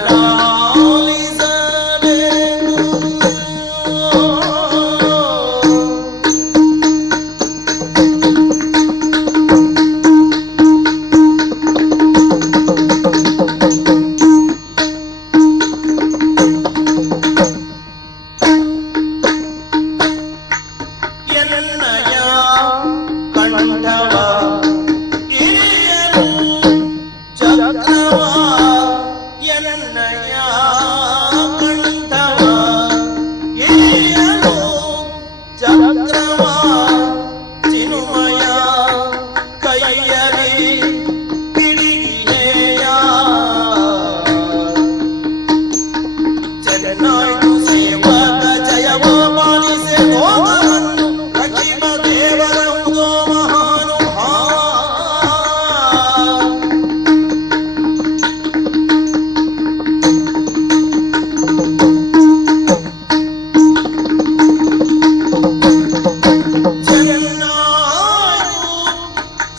ಎನ್ನಯ ಕಂಠವ ಇರಿಯಲು ಚಕ್ರವ ಎನ್ನಯ ಕಂಠವ ಇರಿಯಲು ಚಕ್ರವ ಚಿನುಮಯ ಕೈಯಲಿ ಪಿಡಿಗೆಯ ಚೆನ್ನಾಯ್ತು ಸೇವಕ ಜಯವ ಪಾಲಿಸೆ ಭೋಗವನ್ನು ರಕ್ಷಿಪ ದೇವರೌದೋ ಮಹಾನುಭಾವ. ಚೆನ್ನಾಯ್ತು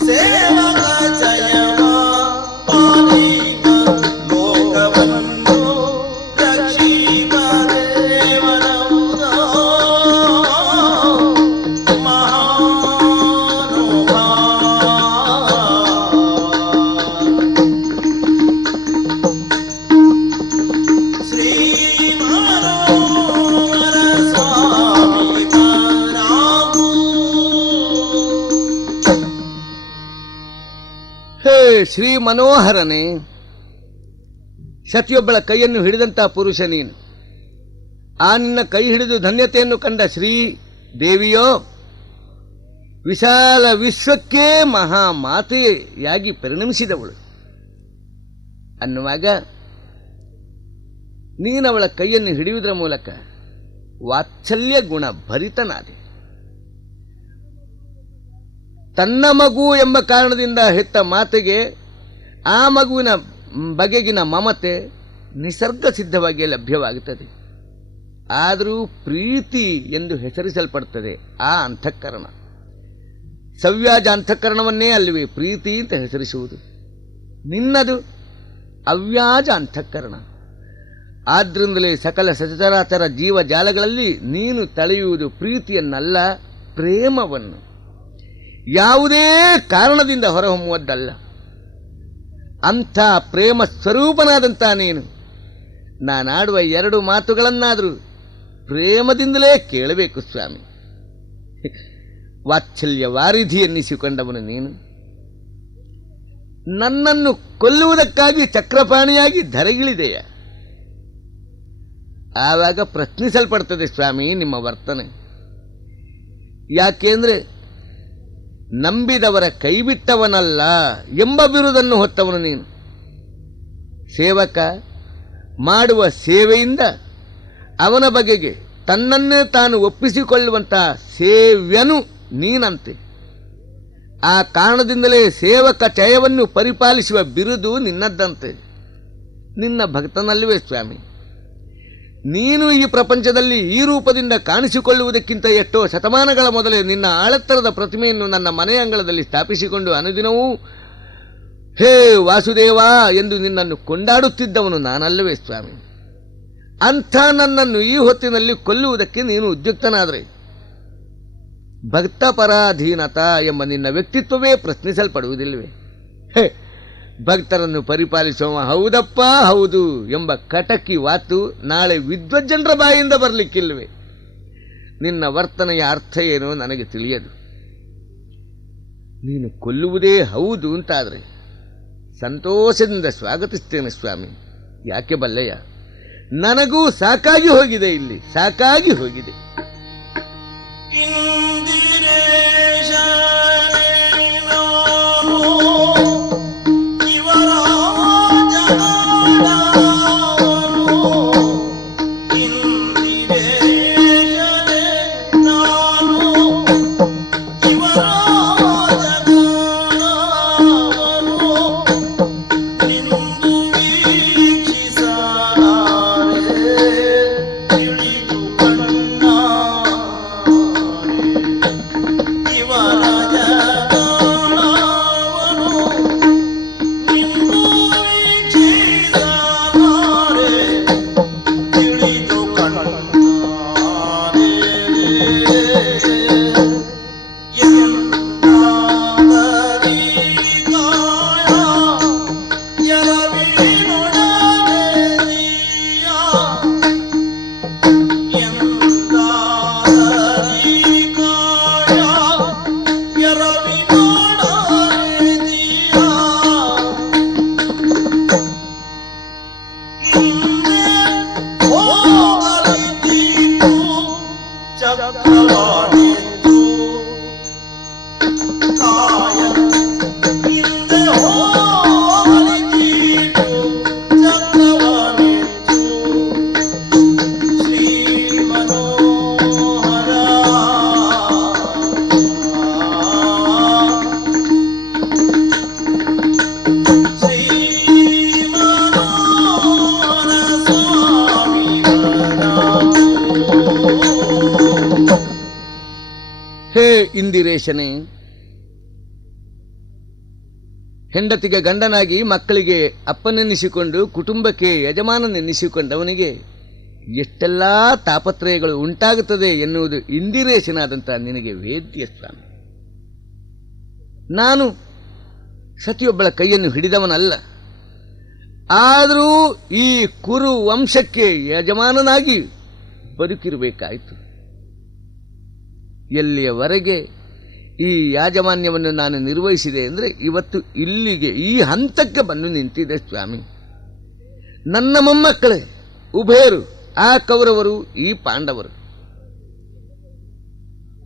ಸೇವಕ ಜಯವ ಪಾಲಿಗ ಲೋಕವನ್ನು ರಕ್ಷಿಪ ದೇವರೌದೋ ಮಹಾನುಭಾವ. ಶ್ರೀ ಮನೋಹರ ಸ್ವಾಮಿ ಮರಾಗು. ಹೇ ಶ್ರೀ ಮನೋಹರನೇ, ಸತಿಯೊಬ್ಬಳ ಕೈಯನ್ನು ಹಿಡಿದಂತಹ ಪುರುಷ ನೀನು. ಆ ನಿನ್ನ ಕೈ ಹಿಡಿದು ಧನ್ಯತೆಯನ್ನು ಕಂಡ ಶ್ರೀ ದೇವಿಯೋ ವಿಶಾಲ ವಿಶ್ವಕ್ಕೆ ಮಹಾಮಾತೆಯಾಗಿ ಪರಿಣಮಿಸಿದವಳು ಅನ್ನುವಾಗ ನೀನವಳ ಕೈಯನ್ನು ಹಿಡಿಯುವುದರ ಮೂಲಕ ವಾತ್ಸಲ್ಯ ಗುಣ ಭರಿತನಾದೆ. ತನ್ನ ಮಗು ಎಂಬ ಕಾರಣದಿಂದ ಹೆತ್ತ ಮಾತೆಗೆ ಆ ಮಗುವಿನ ಬಗೆಗಿನ ಮಮತೆ ನಿಸರ್ಗ ಸಿದ್ಧವಾಗಿ ಲಭ್ಯವಾಗುತ್ತದೆ. ಆದರೂ ಪ್ರೀತಿ ಎಂದು ಹೆಸರಿಸಲ್ಪಡುತ್ತದೆ ಆ ಅಂತಃಕರಣ. ಸವ್ಯಾಜ ಅಂತಃಕರಣವನ್ನೇ ಅಲ್ಲಿವೆ ಪ್ರೀತಿ ಅಂತ ಹೆಸರಿಸುವುದು. ನಿನ್ನದು ಅವ್ಯಾಜ ಅಂತಃಕರಣ. ಆದ್ರಿಂದಲೇ ಸಕಲ ಸಚರಾಚರ ಜೀವಜಾಲಗಳಲ್ಲಿ ನೀನು ತಳೆಯುವುದು ಪ್ರೀತಿಯನ್ನಲ್ಲ, ಪ್ರೇಮವನ್ನು. ಯಾವುದೇ ಕಾರಣದಿಂದ ಹೊರಹೊಮ್ಮುವುದಲ್ಲ. ಅಂಥ ಪ್ರೇಮ ಸ್ವರೂಪನಾದಂಥ ನೀನು ನಾನಾಡುವ ಎರಡು ಮಾತುಗಳನ್ನಾದರೂ ಪ್ರೇಮದಿಂದಲೇ ಕೇಳಬೇಕು ಸ್ವಾಮಿ. ವಾತ್ಸಲ್ಯ ವಾರಿಧಿ ಎನ್ನಿಸಿಕೊಂಡವನು ನೀನು. ನನ್ನನ್ನು ಕೊಲ್ಲುವುದಕ್ಕಾಗಿ ಚಕ್ರಪಾಣಿಯಾಗಿ ಧರೆಗಿಳಿದೆಯ. ಆವಾಗ ಪ್ರಶ್ನಿಸಲ್ಪಡ್ತದೆ ಸ್ವಾಮಿ ನಿಮ್ಮ ವರ್ತನೆ. ಯಾಕೆಂದ್ರೆ ನಂಬಿದವರ ಕೈಬಿಟ್ಟವನಲ್ಲ ಎಂಬ ಬಿರುದನ್ನು ಹೊತ್ತವನು ನೀನು. ಸೇವಕ ಮಾಡುವ ಸೇವೆಯಿಂದ ಅವನ ಬಗೆಗೆ ತನ್ನನ್ನೇ ತಾನು ಒಪ್ಪಿಸಿಕೊಳ್ಳುವಂತಹ ಸೇವ್ಯನು ನೀನಂತೆ. ಆ ಕಾರಣದಿಂದಲೇ ಸೇವಕ ಚಯವನ್ನು ಪರಿಪಾಲಿಸುವ ಬಿರುದು ನಿನ್ನದ್ದಂತೆ. ನಿನ್ನ ಭಕ್ತನಲ್ಲವೇ ಸ್ವಾಮಿ. ನೀನು ಈ ಪ್ರಪಂಚದಲ್ಲಿ ಈ ರೂಪದಿಂದ ಕಾಣಿಸಿಕೊಳ್ಳುವುದಕ್ಕಿಂತ ಎಷ್ಟೋ ಶತಮಾನಗಳ ಮೊದಲೇ ನಿನ್ನ ಆಳೆತ್ತರದ ಪ್ರತಿಮೆಯನ್ನು ನನ್ನ ಮನೆಯ ಅಂಗಳದಲ್ಲಿ ಸ್ಥಾಪಿಸಿಕೊಂಡು ಅನುದಿನವೂ ಹೇ ವಾಸುದೇವ ಎಂದು ನಿನ್ನನ್ನು ಕೊಂಡಾಡುತ್ತಿದ್ದವನು ನಾನಲ್ಲವೇ ಸ್ವಾಮಿ. ಅಂಥ ನನ್ನನ್ನು ಈ ಹೊತ್ತಿನಲ್ಲಿ ಕೊಲ್ಲುವುದಕ್ಕೆ ನೀನು ಉದ್ಯುಕ್ತನಾದರೆ ಭಕ್ತಪರಾಧೀನತಾ ಎಂಬ ನಿನ್ನ ವ್ಯಕ್ತಿತ್ವವೇ ಪ್ರಶ್ನಿಸಲ್ಪಡುವುದಿಲ್ಲವೇ? ಭಕ್ತರನ್ನು ಪರಿಪಾಲಿಸುವ ಹೌದಪ್ಪ ಹೌದು ಎಂಬ ಕಟಕಿ ವಾತು ನಾಳೆ ವಿದ್ವಜ್ಜನರ ಬಾಯಿಂದ ಬರಲಿಕ್ಕಿಲ್ವೇ? ನಿನ್ನ ವರ್ತನೆಯ ಅರ್ಥ ಏನೋ ನನಗೆ ತಿಳಿಯದು. ನೀನು ಕೊಲ್ಲುವುದೇ ಹೌದು ಅಂತಾದರೆ ಸಂತೋಷದಿಂದ ಸ್ವಾಗತಿಸ್ತೇನೆ ಸ್ವಾಮಿ. ಯಾಕೆ ಬಲ್ಲೆಯ, ನನಗೂ ಸಾಕಾಗಿ ಹೋಗಿದೆ, ಇಲ್ಲಿ ಸಾಕಾಗಿ ಹೋಗಿದೆ. ಇಂದಿರೇಶನೇ, ಹೆಂಡತಿಗೆ ಗಂಡನಾಗಿ ಮಕ್ಕಳಿಗೆ ಅಪ್ಪನೆನ್ನಿಸಿಕೊಂಡು ಕುಟುಂಬಕ್ಕೆ ಯಜಮಾನನೆನ್ನಿಸಿಕೊಂಡವನಿಗೆ ಎಷ್ಟೆಲ್ಲ ತಾಪತ್ರಯಗಳು ಉಂಟಾಗುತ್ತದೆ ಎನ್ನುವುದು ಇಂದಿರೇಶನಾದಂಥ ನಿನಗೆ ವೇದ್ಯ ಸ್ವಾಮಿ. ನಾನು ಸತಿಯೊಬ್ಬಳ ಕೈಯನ್ನು ಹಿಡಿದವನಲ್ಲ. ಆದರೂ ಈ ಕುರು ವಂಶಕ್ಕೆ ಯಜಮಾನನಾಗಿ ಬದುಕಿರಬೇಕಾಯಿತು. ಎಲ್ಲಿಯವರೆಗೆ ಈ ಯಾಜಮಾನ್ಯವನ್ನು ನಾನು ನಿರ್ವಹಿಸಿದೆ ಅಂದರೆ ಇವತ್ತು ಇಲ್ಲಿಗೆ ಈ ಹಂತಕ್ಕೆ ಬಂದು ನಿಂತಿದೆ ಸ್ವಾಮಿ. ನನ್ನ ಮೊಮ್ಮಕ್ಕಳೇ ಉಭಯರು ಆ ಕೌರವರು, ಈ ಪಾಂಡವರು.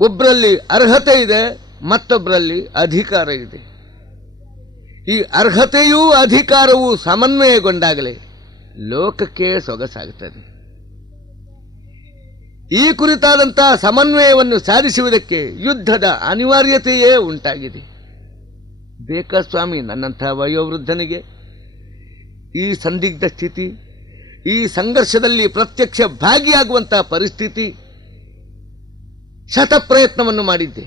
ಒಬ್ಬರಲ್ಲಿ ಅರ್ಹತೆ ಇದೆ, ಮತ್ತೊಬ್ಬರಲ್ಲಿ ಅಧಿಕಾರ ಇದೆ. ಈ ಅರ್ಹತೆಯೂ ಅಧಿಕಾರವೂ ಸಮನ್ವಯಗೊಂಡಾಗಲೇ ಲೋಕಕ್ಕೆ ಸೊಗಸಾಗುತ್ತದೆ. ಈ ಕುರಿತಾದಂತಹ ಸಮನ್ವಯವನ್ನು ಸಾಧಿಸುವುದಕ್ಕೆ ಯುದ್ಧದ ಅನಿವಾರ್ಯತೆಯೇ ಉಂಟಾಗಿದೆ. ಬೇಕಾ ಸ್ವಾಮಿ ನನ್ನಂಥ ವಯೋವೃದ್ಧನಿಗೆ ಈ ಸಂದಿಗ್ಧ ಸ್ಥಿತಿ, ಈ ಸಂಘರ್ಷದಲ್ಲಿ ಪ್ರತ್ಯಕ್ಷ ಭಾಗಿಯಾಗುವಂತಹ ಪರಿಸ್ಥಿತಿ? ಶತಪ್ರಯತ್ನವನ್ನು ಮಾಡಿದ್ದೆ.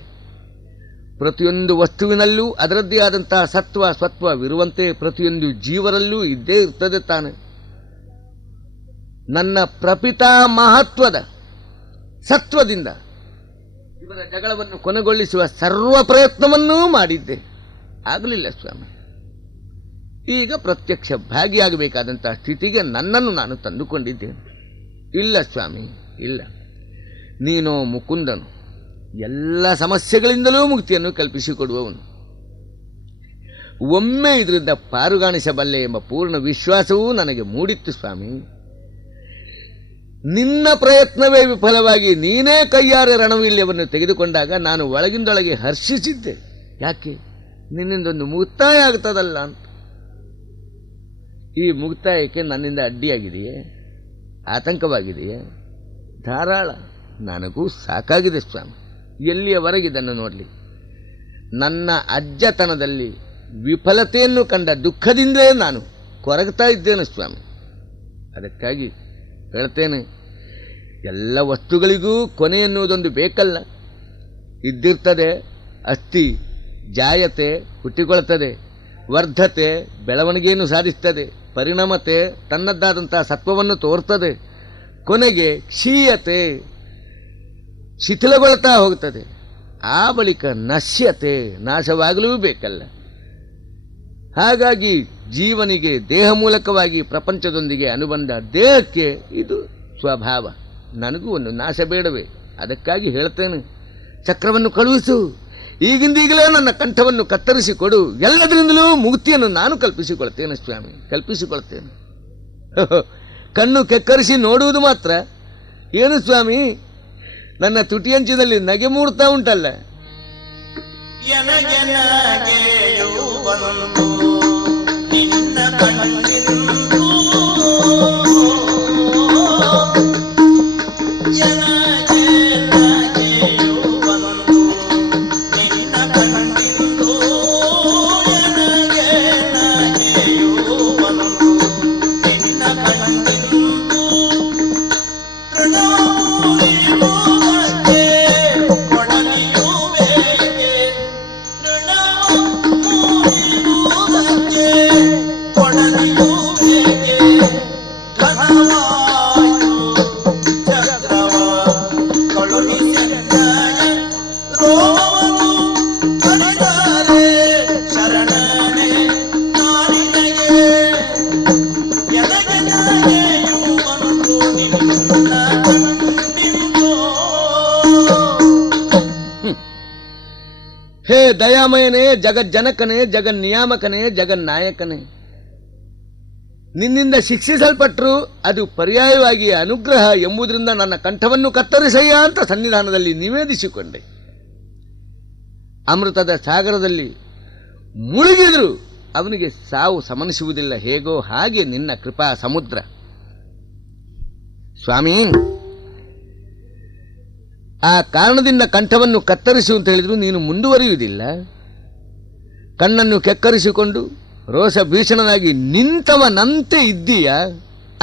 ಪ್ರತಿಯೊಂದು ವಸ್ತುವಿನಲ್ಲೂ ಅದರದ್ದೇ ಆದಂತಹ ಸತ್ವ ಸ್ವತ್ವವಿರುವಂತೆ ಪ್ರತಿಯೊಂದು ಜೀವರಲ್ಲೂ ಇದ್ದೇ ಇರ್ತದೆ ತಾನೆ. ನನ್ನ ಪ್ರಪಿತಾ ಮಹತ್ವದ ಸತ್ವದಿಂದ ಇವರ ಜಗಳವನ್ನು ಕೊನೆಗೊಳಿಸುವ ಸರ್ವ ಪ್ರಯತ್ನವನ್ನೂ ಮಾಡಿದ್ದೆ, ಆಗಲಿಲ್ಲ ಸ್ವಾಮಿ. ಈಗ ಪ್ರತ್ಯಕ್ಷ ಭಾಗಿಯಾಗಬೇಕಾದಂತಹ ಸ್ಥಿತಿಗೆ ನನ್ನನ್ನು ನಾನು ತಂದುಕೊಂಡಿದ್ದೇನೆ. ಇಲ್ಲ ಸ್ವಾಮಿ, ಇಲ್ಲ. ನೀನೋ ಮುಕುಂದನು, ಎಲ್ಲ ಸಮಸ್ಯೆಗಳಿಂದಲೂ ಮುಕ್ತಿಯನ್ನು ಕಲ್ಪಿಸಿಕೊಡುವವನು. ಒಮ್ಮೆ ಇದರಿಂದ ಪಾರುಗಾಣಿಸಬಲ್ಲೆ ಎಂಬ ಪೂರ್ಣ ವಿಶ್ವಾಸವೂ ನನಗೆ ಮೂಡಿತ್ತು ಸ್ವಾಮಿ. ನಿನ್ನ ಪ್ರಯತ್ನವೇ ವಿಫಲವಾಗಿ ನೀನೇ ಕೈಯಾರೆ ರಣವೀಲ್ಯವನ್ನು ತೆಗೆದುಕೊಂಡಾಗ ನಾನು ಒಳಗಿಂದೊಳಗೆ ಹರ್ಷಿಸಿದ್ದೆ. ಯಾಕೆ? ನಿನ್ನಿಂದೊಂದು ಮುಕ್ತಾಯ ಆಗ್ತದಲ್ಲ ಅಂತ. ಈ ಮುಕ್ತಾಯಕ್ಕೆ ನನ್ನಿಂದ ಅಡ್ಡಿಯಾಗಿದೆಯೇ? ಆತಂಕವಾಗಿದೆಯೇ? ಧಾರಾಳ. ನನಗೂ ಸಾಕಾಗಿದೆ ಸ್ವಾಮಿ. ಎಲ್ಲಿಯವರೆಗೆ ಇದನ್ನು ನೋಡಲಿ? ನನ್ನ ಅಜ್ಜತನದಲ್ಲಿ ವಿಫಲತೆಯನ್ನು ಕಂಡ ದುಃಖದಿಂದಲೇ ನಾನು ಕೊರಗ್ತಾ ಇದ್ದೇನೆ ಸ್ವಾಮಿ. ಅದಕ್ಕಾಗಿ ಹೇಳ್ತೇನೆ, ಎಲ್ಲ ವಸ್ತುಗಳಿಗೂ ಕೊನೆ ಎನ್ನುವುದೊಂದು ಬೇಕಲ್ಲ. ಇದ್ದಿರ್ತದೆ, ಅಸ್ಥಿ ಜಾಯತೆ ಹುಟ್ಟಿಕೊಳ್ಳುತ್ತದೆ, ವರ್ಧತೆ ಬೆಳವಣಿಗೆಯನ್ನು ಸಾಧಿಸ್ತದೆ, ಪರಿಣಾಮತೆ ತನ್ನದ್ದಾದಂತಹ ಸತ್ವವನ್ನು ತೋರ್ತದೆ, ಕೊನೆಗೆ ಕ್ಷೀಯತೆ ಶಿಥಿಲಗೊಳ್ತಾ ಹೋಗ್ತದೆ, ಆ ಬಳಿಕ ನಶ್ಯತೆ ನಾಶವಾಗಲೂ ಬೇಕಲ್ಲ. ಹಾಗಾಗಿ ಜೀವನಿಗೆ ದೇಹ ಮೂಲಕವಾಗಿ ಪ್ರಪಂಚದೊಂದಿಗೆ ಅನುಬಂಧ, ದೇಹಕ್ಕೆ ಇದು ಸ್ವಭಾವ. ನನಗೂ ಒಂದು ನಾಶ ಬೇಡವೇ? ಅದಕ್ಕಾಗಿ ಹೇಳ್ತೇನೆ, ಚಕ್ರವನ್ನು ಕಳುಹಿಸು, ಈಗಿಂದೀಗಲೇ ನನ್ನ ಕಂಠವನ್ನು ಕತ್ತರಿಸಿಕೊಡು, ಎಲ್ಲದರಿಂದಲೂ ಮುಕ್ತಿಯನ್ನು ನಾನು ಕಲ್ಪಿಸಿಕೊಳ್ತೇನೆ ಸ್ವಾಮಿ, ಕಲ್ಪಿಸಿಕೊಳ್ತೇನೆ. ಕಣ್ಣು ಕೆಕ್ಕರಿಸಿ ನೋಡುವುದು ಮಾತ್ರ ಏನು ಸ್ವಾಮಿ? ನನ್ನ ತುಟಿಯಂಚಿನಲ್ಲಿ ನಗೆ ಮೂಡ್ತಾ ಉಂಟಲ್ಲ. ಹೇ ದಯಾಮಯನೇ, ಜಗಜ್ಜನಕನೇ, ಜಗನ್ನಿಯಾಮಕನೇ, ಜಗನ್ನಾಯಕನೇ, ನಿನ್ನಿಂದ ಶಿಕ್ಷಿಸಲ್ಪಟ್ಟರು ಅದು ಪರ್ಯಾಯವಾಗಿ ಅನುಗ್ರಹ ಎಂಬುದರಿಂದ ನನ್ನ ಕಂಠವನ್ನು ಕತ್ತರಿಸಯ್ಯ ಅಂತ ಸನ್ನಿಧಾನದಲ್ಲಿ ನಿವೇದಿಸಿಕೊಂಡೆ. ಅಮೃತದ ಸಾಗರದಲ್ಲಿ ಮುಳುಗಿದ್ರು ಅವನಿಗೆ ಸಾವು ಸಮನಿಸುವುದಿಲ್ಲ, ಹೇಗೋ ಹಾಗೆ ನಿನ್ನ ಕೃಪಾ ಸಮುದ್ರ. ಸ್ವಾಮಿ, ಆ ಕಾರಣದಿಂದ ಕಂಠವನ್ನು ಕತ್ತರಿಸು ಅಂತ ಹೇಳಿದ್ರು ನೀನು ಮುಂದುವರಿಯುವುದಿಲ್ಲ. ಕಣ್ಣನ್ನು ಕೆಕ್ಕರಿಸಿಕೊಂಡು ರೋಷ ಭೀಷಣನಾಗಿ ನಿಂತವನಂತೆ ಇದ್ದೀಯ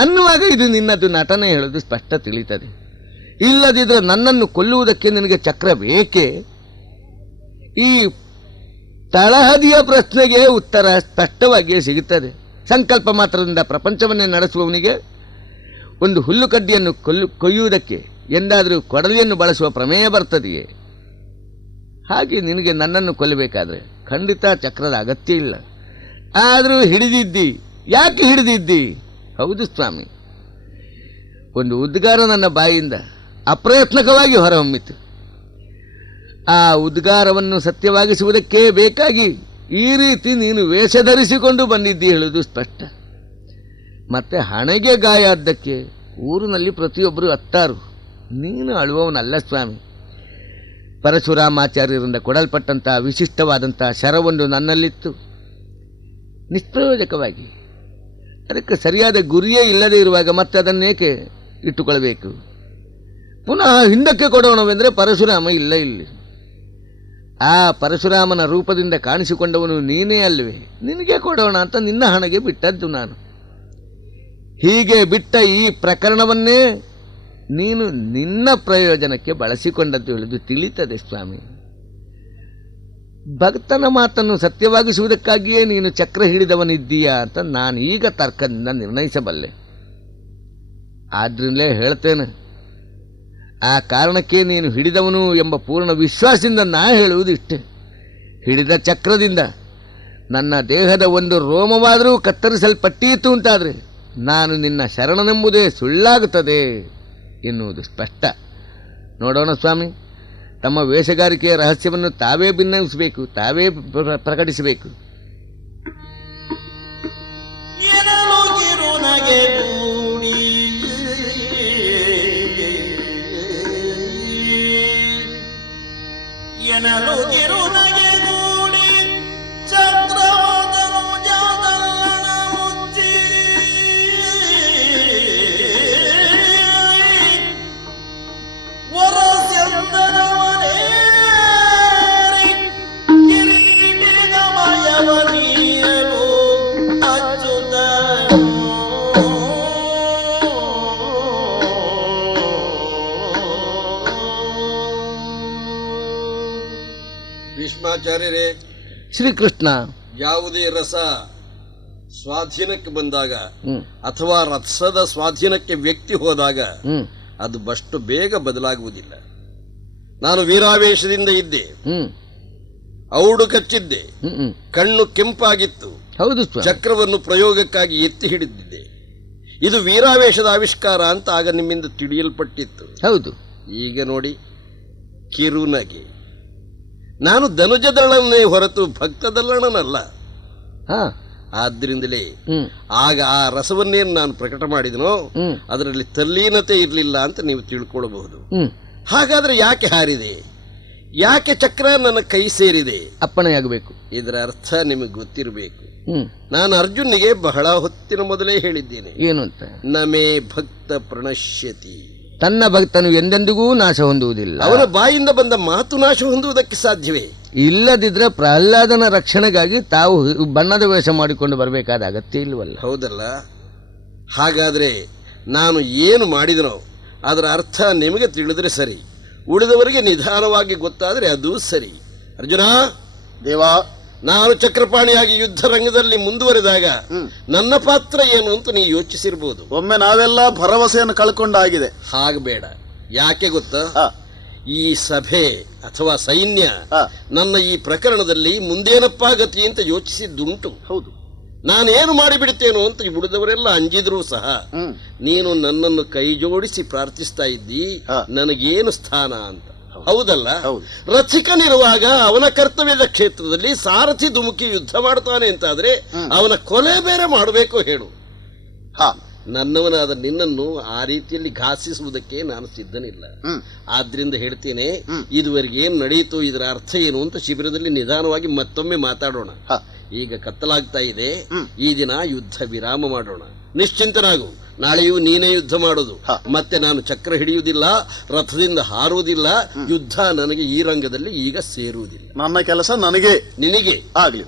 ಅನ್ನುವಾಗ ಇದು ನಿನ್ನದು ನಟನೆ ಹೇಳೋದು ಸ್ಪಷ್ಟ ತಿಳಿತದೆ. ಇಲ್ಲದಿದ್ದರೆ ನನ್ನನ್ನು ಕೊಲ್ಲುವುದಕ್ಕೆ ನಿನಗೆ ಚಕ್ರ ಬೇಕೇ? ಈ ತಳಹದಿಯ ಪ್ರಶ್ನೆಗೆ ಉತ್ತರ ಸ್ಪಷ್ಟವಾಗಿಯೇ ಸಿಗುತ್ತದೆ. ಸಂಕಲ್ಪ ಮಾತ್ರದಿಂದ ಪ್ರಪಂಚವನ್ನೇ ನಡೆಸುವವನಿಗೆ ಒಂದು ಹುಲ್ಲುಕಡ್ಡಿಯನ್ನು ಕೊಯ್ಯುವುದಕ್ಕೆ ಎಂದಾದರೂ ಕೊಡಲಿಯನ್ನು ಬಳಸುವ ಪ್ರಮೇಯ ಬರ್ತದೆಯೇ? ಹಾಗೆ ನಿನಗೆ ನನ್ನನ್ನು ಕೊಲ್ಲಬೇಕಾದ್ರೆ ಖಂಡಿತ ಚಕ್ರದ ಅಗತ್ಯ ಇಲ್ಲ. ಆದರೂ ಹಿಡಿದಿದ್ದಿ. ಯಾಕೆ ಹಿಡಿದಿದ್ದಿ? ಹೌದು ಸ್ವಾಮಿ, ಒಂದು ಉದ್ಗಾರ ನನ್ನ ಬಾಯಿಯಿಂದ ಅಪ್ರಯತ್ನಕವಾಗಿ ಹೊರಹೊಮ್ಮಿತು. ಆ ಉದ್ಗಾರವನ್ನು ಸತ್ಯವಾಗಿಸುವುದಕ್ಕೆ ಬೇಕಾಗಿ ಈ ರೀತಿ ನೀನು ವೇಷ ಧರಿಸಿಕೊಂಡು ಬಂದಿದ್ದಿ ಹೇಳುವುದು ಸ್ಪಷ್ಟ. ಮತ್ತೆ ಹಣೆಗೆ ಗಾಯ ಆದ್ದಕ್ಕೆ ಊರಿನಲ್ಲಿ ಪ್ರತಿಯೊಬ್ಬರು ಅತ್ತಾರು. ನೀನು ಅಳುವವನಲ್ಲ ಸ್ವಾಮಿ. ಪರಶುರಾಮಾಚಾರ್ಯರಿಂದ ಕೊಡಲ್ಪಟ್ಟಂಥ ವಿಶಿಷ್ಟವಾದಂಥ ಶರವೊಂದು ನನ್ನಲ್ಲಿತ್ತು, ನಿಷ್ಪ್ರಯೋಜಕವಾಗಿ. ಅದಕ್ಕೆ ಸರಿಯಾದ ಗುರಿಯೇ ಇಲ್ಲದೆ ಇರುವಾಗ ಮತ್ತೆ ಅದನ್ನೇಕೆ ಇಟ್ಟುಕೊಳ್ಬೇಕು? ಪುನಃ ಹಿಂದಕ್ಕೆ ಕೊಡೋಣವೆಂದರೆ ಪರಶುರಾಮ ಇಲ್ಲ ಇಲ್ಲಿ. ಆ ಪರಶುರಾಮನ ರೂಪದಿಂದ ಕಾಣಿಸಿಕೊಂಡವನು ನೀನೇ ಅಲ್ವೇ? ನಿನಗೆ ಕೊಡೋಣ ಅಂತ ನಿನ್ನ ಹಣೆಗೆ ಬಿಟ್ಟದ್ದು ನಾನು. ಹೀಗೆ ಬಿಟ್ಟ ಈ ಪ್ರಕರಣವನ್ನೇ ನೀನು ನಿನ್ನ ಪ್ರಯೋಜನಕ್ಕೆ ಬಳಸಿಕೊಂಡದ್ದು ಹೇಳಿದು ತಿಳಿತದೆ ಸ್ವಾಮಿ. ಭಕ್ತನ ಮಾತನ್ನು ಸತ್ಯವಾಗಿಸುವುದಕ್ಕಾಗಿಯೇ ನೀನು ಚಕ್ರ ಹಿಡಿದವನಿದ್ದೀಯಾ ಅಂತ ನಾನು ಈಗ ತರ್ಕದಿಂದ ನಿರ್ಣಯಿಸಬಲ್ಲೆ. ಆದ್ರಿಂದಲೇ ಹೇಳ್ತೇನೆ, ಆ ಕಾರಣಕ್ಕೆ ನೀನು ಹಿಡಿದವನು ಎಂಬ ಪೂರ್ಣ ವಿಶ್ವಾಸದಿಂದ ನಾ ಹೇಳುವುದು ಇಷ್ಟೆ. ಹಿಡಿದ ಚಕ್ರದಿಂದ ನನ್ನ ದೇಹದ ಒಂದು ರೋಮವಾದರೂ ಕತ್ತರಿಸಲ್ಪಟ್ಟೀತು ಅಂತಾದರೆ ನಾನು ನಿನ್ನ ಶರಣನೆಂಬುದೇ ಸುಳ್ಳಾಗುತ್ತದೆ ಎನ್ನುವುದು ಸ್ಪಷ್ಟ. ನೋಡೋಣ ಸ್ವಾಮಿ, ತಮ್ಮ ವೇಷಗಾರಿಕೆಯ ರಹಸ್ಯವನ್ನು ತಾವೇ ಭಿನ್ನವಿಸಬೇಕು, ತಾವೇ ಪ್ರಕಟಿಸಬೇಕು. ಭೀಷ್ಮಾಚಾರ್ಯರೇ, ಶ್ರೀಕೃಷ್ಣ, ಯಾವುದೇ ರಸ ಸ್ವಾಧೀನಕ್ಕೆ ಬಂದಾಗ ಅಥವಾ ರಸದ ಸ್ವಾಧೀನಕ್ಕೆ ವ್ಯಕ್ತಿ ಹೋದಾಗ ಅದು ಬಷ್ಟು ಬೇಗ ಬದಲಾಗುವುದಿಲ್ಲ. ನಾನು ವೀರಾವೇಶದಿಂದ ಇದ್ದೆ, ಔಡು ಕಚ್ಚಿದ್ದೆ, ಕಣ್ಣು ಕೆಂಪಾಗಿತ್ತು, ಹೌದು, ಚಕ್ರವನ್ನು ಪ್ರಯೋಗಕ್ಕಾಗಿ ಎತ್ತಿ ಹಿಡಿದಿದ್ದೆ. ಇದು ವೀರಾವೇಶದ ಆವಿಷ್ಕಾರ ಅಂತ ಆಗ ನಿಮ್ಮಿಂದ ತಿಳಿಯಲ್ಪಟ್ಟಿತ್ತು. ಹೌದು. ಈಗ ನೋಡಿ, ಕಿರುನಗೆ. ನಾನು ಧನುಜದಳನೇ ಹೊರತು ಭಕ್ತದಲ್ಲಣನಲ್ಲ. ಆದ್ರಿಂದಲೇ ಆಗ ಆ ರಸವನ್ನೇನು ನಾನು ಪ್ರಕಟ ಮಾಡಿದನೋ ಅದರಲ್ಲಿ ತಲ್ಲೀನತೆ ಇರಲಿಲ್ಲ ಅಂತ ನೀವು ತಿಳ್ಕೊಳ್ಬಹುದು. ಹಾಗಾದ್ರೆ ಯಾಕೆ ಹಾರಿದೆ? ಯಾಕೆ ಚಕ್ರ ನನ್ನ ಕೈ ಸೇರಿದೆ? ಅಪ್ಪಣೆಯಾಗಬೇಕು. ಇದರ ಅರ್ಥ ನಿಮಗೆ ಗೊತ್ತಿರಬೇಕು. ನಾನು ಅರ್ಜುನಿಗೆ ಬಹಳ ಹೊತ್ತಿನ ಮೊದಲೇ ಹೇಳಿದ್ದೇನೆ, ಏನು ಅಂತ? ನಮೇ ಭಕ್ತ ಪ್ರಣಶ್ಯತಿ. ತನ್ನ ಭಕ್ತನು ಎಂದೆಂದಿಗೂ ನಾಶ ಹೊಂದುವುದಿಲ್ಲ. ಅವನ ಬಾಯಿಂದ ಬಂದ ಮಾತು ನಾಶ ಹೊಂದುವುದಕ್ಕೆ ಸಾಧ್ಯವೇ? ಇಲ್ಲದಿದ್ರೆ ಪ್ರಹ್ಲಾದನ ರಕ್ಷಣೆಗಾಗಿ ತಾವು ಬಣ್ಣದ ವೇಷ ಮಾಡಿಕೊಂಡು ಬರಬೇಕಾದ ಅಗತ್ಯ ಇಲ್ವಲ್ಲ? ಹೌದಲ್ಲ? ಹಾಗಾದ್ರೆ ನಾನು ಏನು ಮಾಡಿದನೋ ಅದರ ಅರ್ಥ ನಿಮಗೆ ತಿಳಿದ್ರೆ ಸರಿ, ಉಳಿದವರಿಗೆ ನಿಧಾನವಾಗಿ ಗೊತ್ತಾದರೆ ಅದು ಸರಿ. ಅರ್ಜುನ ದೇವಾ, ನಾನು ಚಕ್ರಪಾಣಿಯಾಗಿ ಯುದ್ಧ ರಂಗದಲ್ಲಿ ಮುಂದುವರೆದಾಗ ನನ್ನ ಪಾತ್ರ ಏನು ಅಂತ ನೀವು ಯೋಚಿಸಿರ್ಬೋದು. ಒಮ್ಮೆ ನಾವೆಲ್ಲ ಭರವಸೆಯನ್ನು ಕಳ್ಕೊಂಡಾಗಿದೆ. ಹಾಗಬೇಡ. ಯಾಕೆ ಗೊತ್ತಾ? ಈ ಸಭೆ ಅಥವಾ ಸೈನ್ಯ ನನ್ನ ಈ ಪ್ರಕರಣದಲ್ಲಿ ಮುಂದೇನಪ್ಪ ಗತಿ ಅಂತ ಯೋಚಿಸಿದ್ದುಂಟು. ಹೌದು. ನಾನೇನು ಮಾಡಿಬಿಡ್ತೇನೋ ಅಂತ ಉಳಿದವರೆಲ್ಲ ಅಂಜಿದ್ರೂ ಸಹ ನೀನು ನನ್ನನ್ನು ಕೈ ಜೋಡಿಸಿ ಪ್ರಾರ್ಥಿಸ್ತಾ ಇದ್ದಿ, ನನಗೇನು ಸ್ಥಾನ ಅಂತ. ಹೌದಲ್ಲ? ರಥಿಕನಿರುವಾಗ ಅವನ ಕರ್ತವ್ಯದ ಕ್ಷೇತ್ರದಲ್ಲಿ ಸಾರಥಿ ಧುಮುಕಿ ಯುದ್ಧ ಮಾಡ್ತಾನೆ ಅಂತಾದ್ರೆ ಅವನ ಕೊಲೆ ಬೇರೆ ಮಾಡಬೇಕು ಹೇಳು. ನನ್ನವನಾದ ನಿನ್ನನ್ನು ಆ ರೀತಿಯಲ್ಲಿ ಘಾಸಿಸುವುದಕ್ಕೆ ನಾನು ಸಿದ್ಧನಿಲ್ಲ. ಆದ್ರಿಂದ ಹೇಳ್ತೇನೆ, ಇದುವರೆಗೆ ಏನ್ ನಡೆಯಿತು, ಇದರ ಅರ್ಥ ಏನು ಅಂತ ಶಿಬಿರದಲ್ಲಿ ನಿಧಾನವಾಗಿ ಮತ್ತೊಮ್ಮೆ ಮಾತಾಡೋಣ. ಈಗ ಕತ್ತಲಾಗ್ತಾ ಇದೆ, ಈ ದಿನ ಯುದ್ಧ ವಿರಾಮ ಮಾಡೋಣ. ನಿಶ್ಚಿಂತನಾಗು, ನಾಳೆಯೂ ನೀನೇ ಯುದ್ಧ ಮಾಡೋದು. ಮತ್ತೆ ನಾನು ಚಕ್ರ ಹಿಡಿಯುವುದಿಲ್ಲ, ರಥದಿಂದ ಹಾರುವುದಿಲ್ಲ, ಯುದ್ಧ ನನಗೆ ಈ ರಂಗದಲ್ಲಿ ಈಗ ಸೇರುವುದಿಲ್ಲ. ನನ್ನ ಕೆಲಸ ನನಗೆ, ನಿನಗೆ ಆಗ್ಲಿ.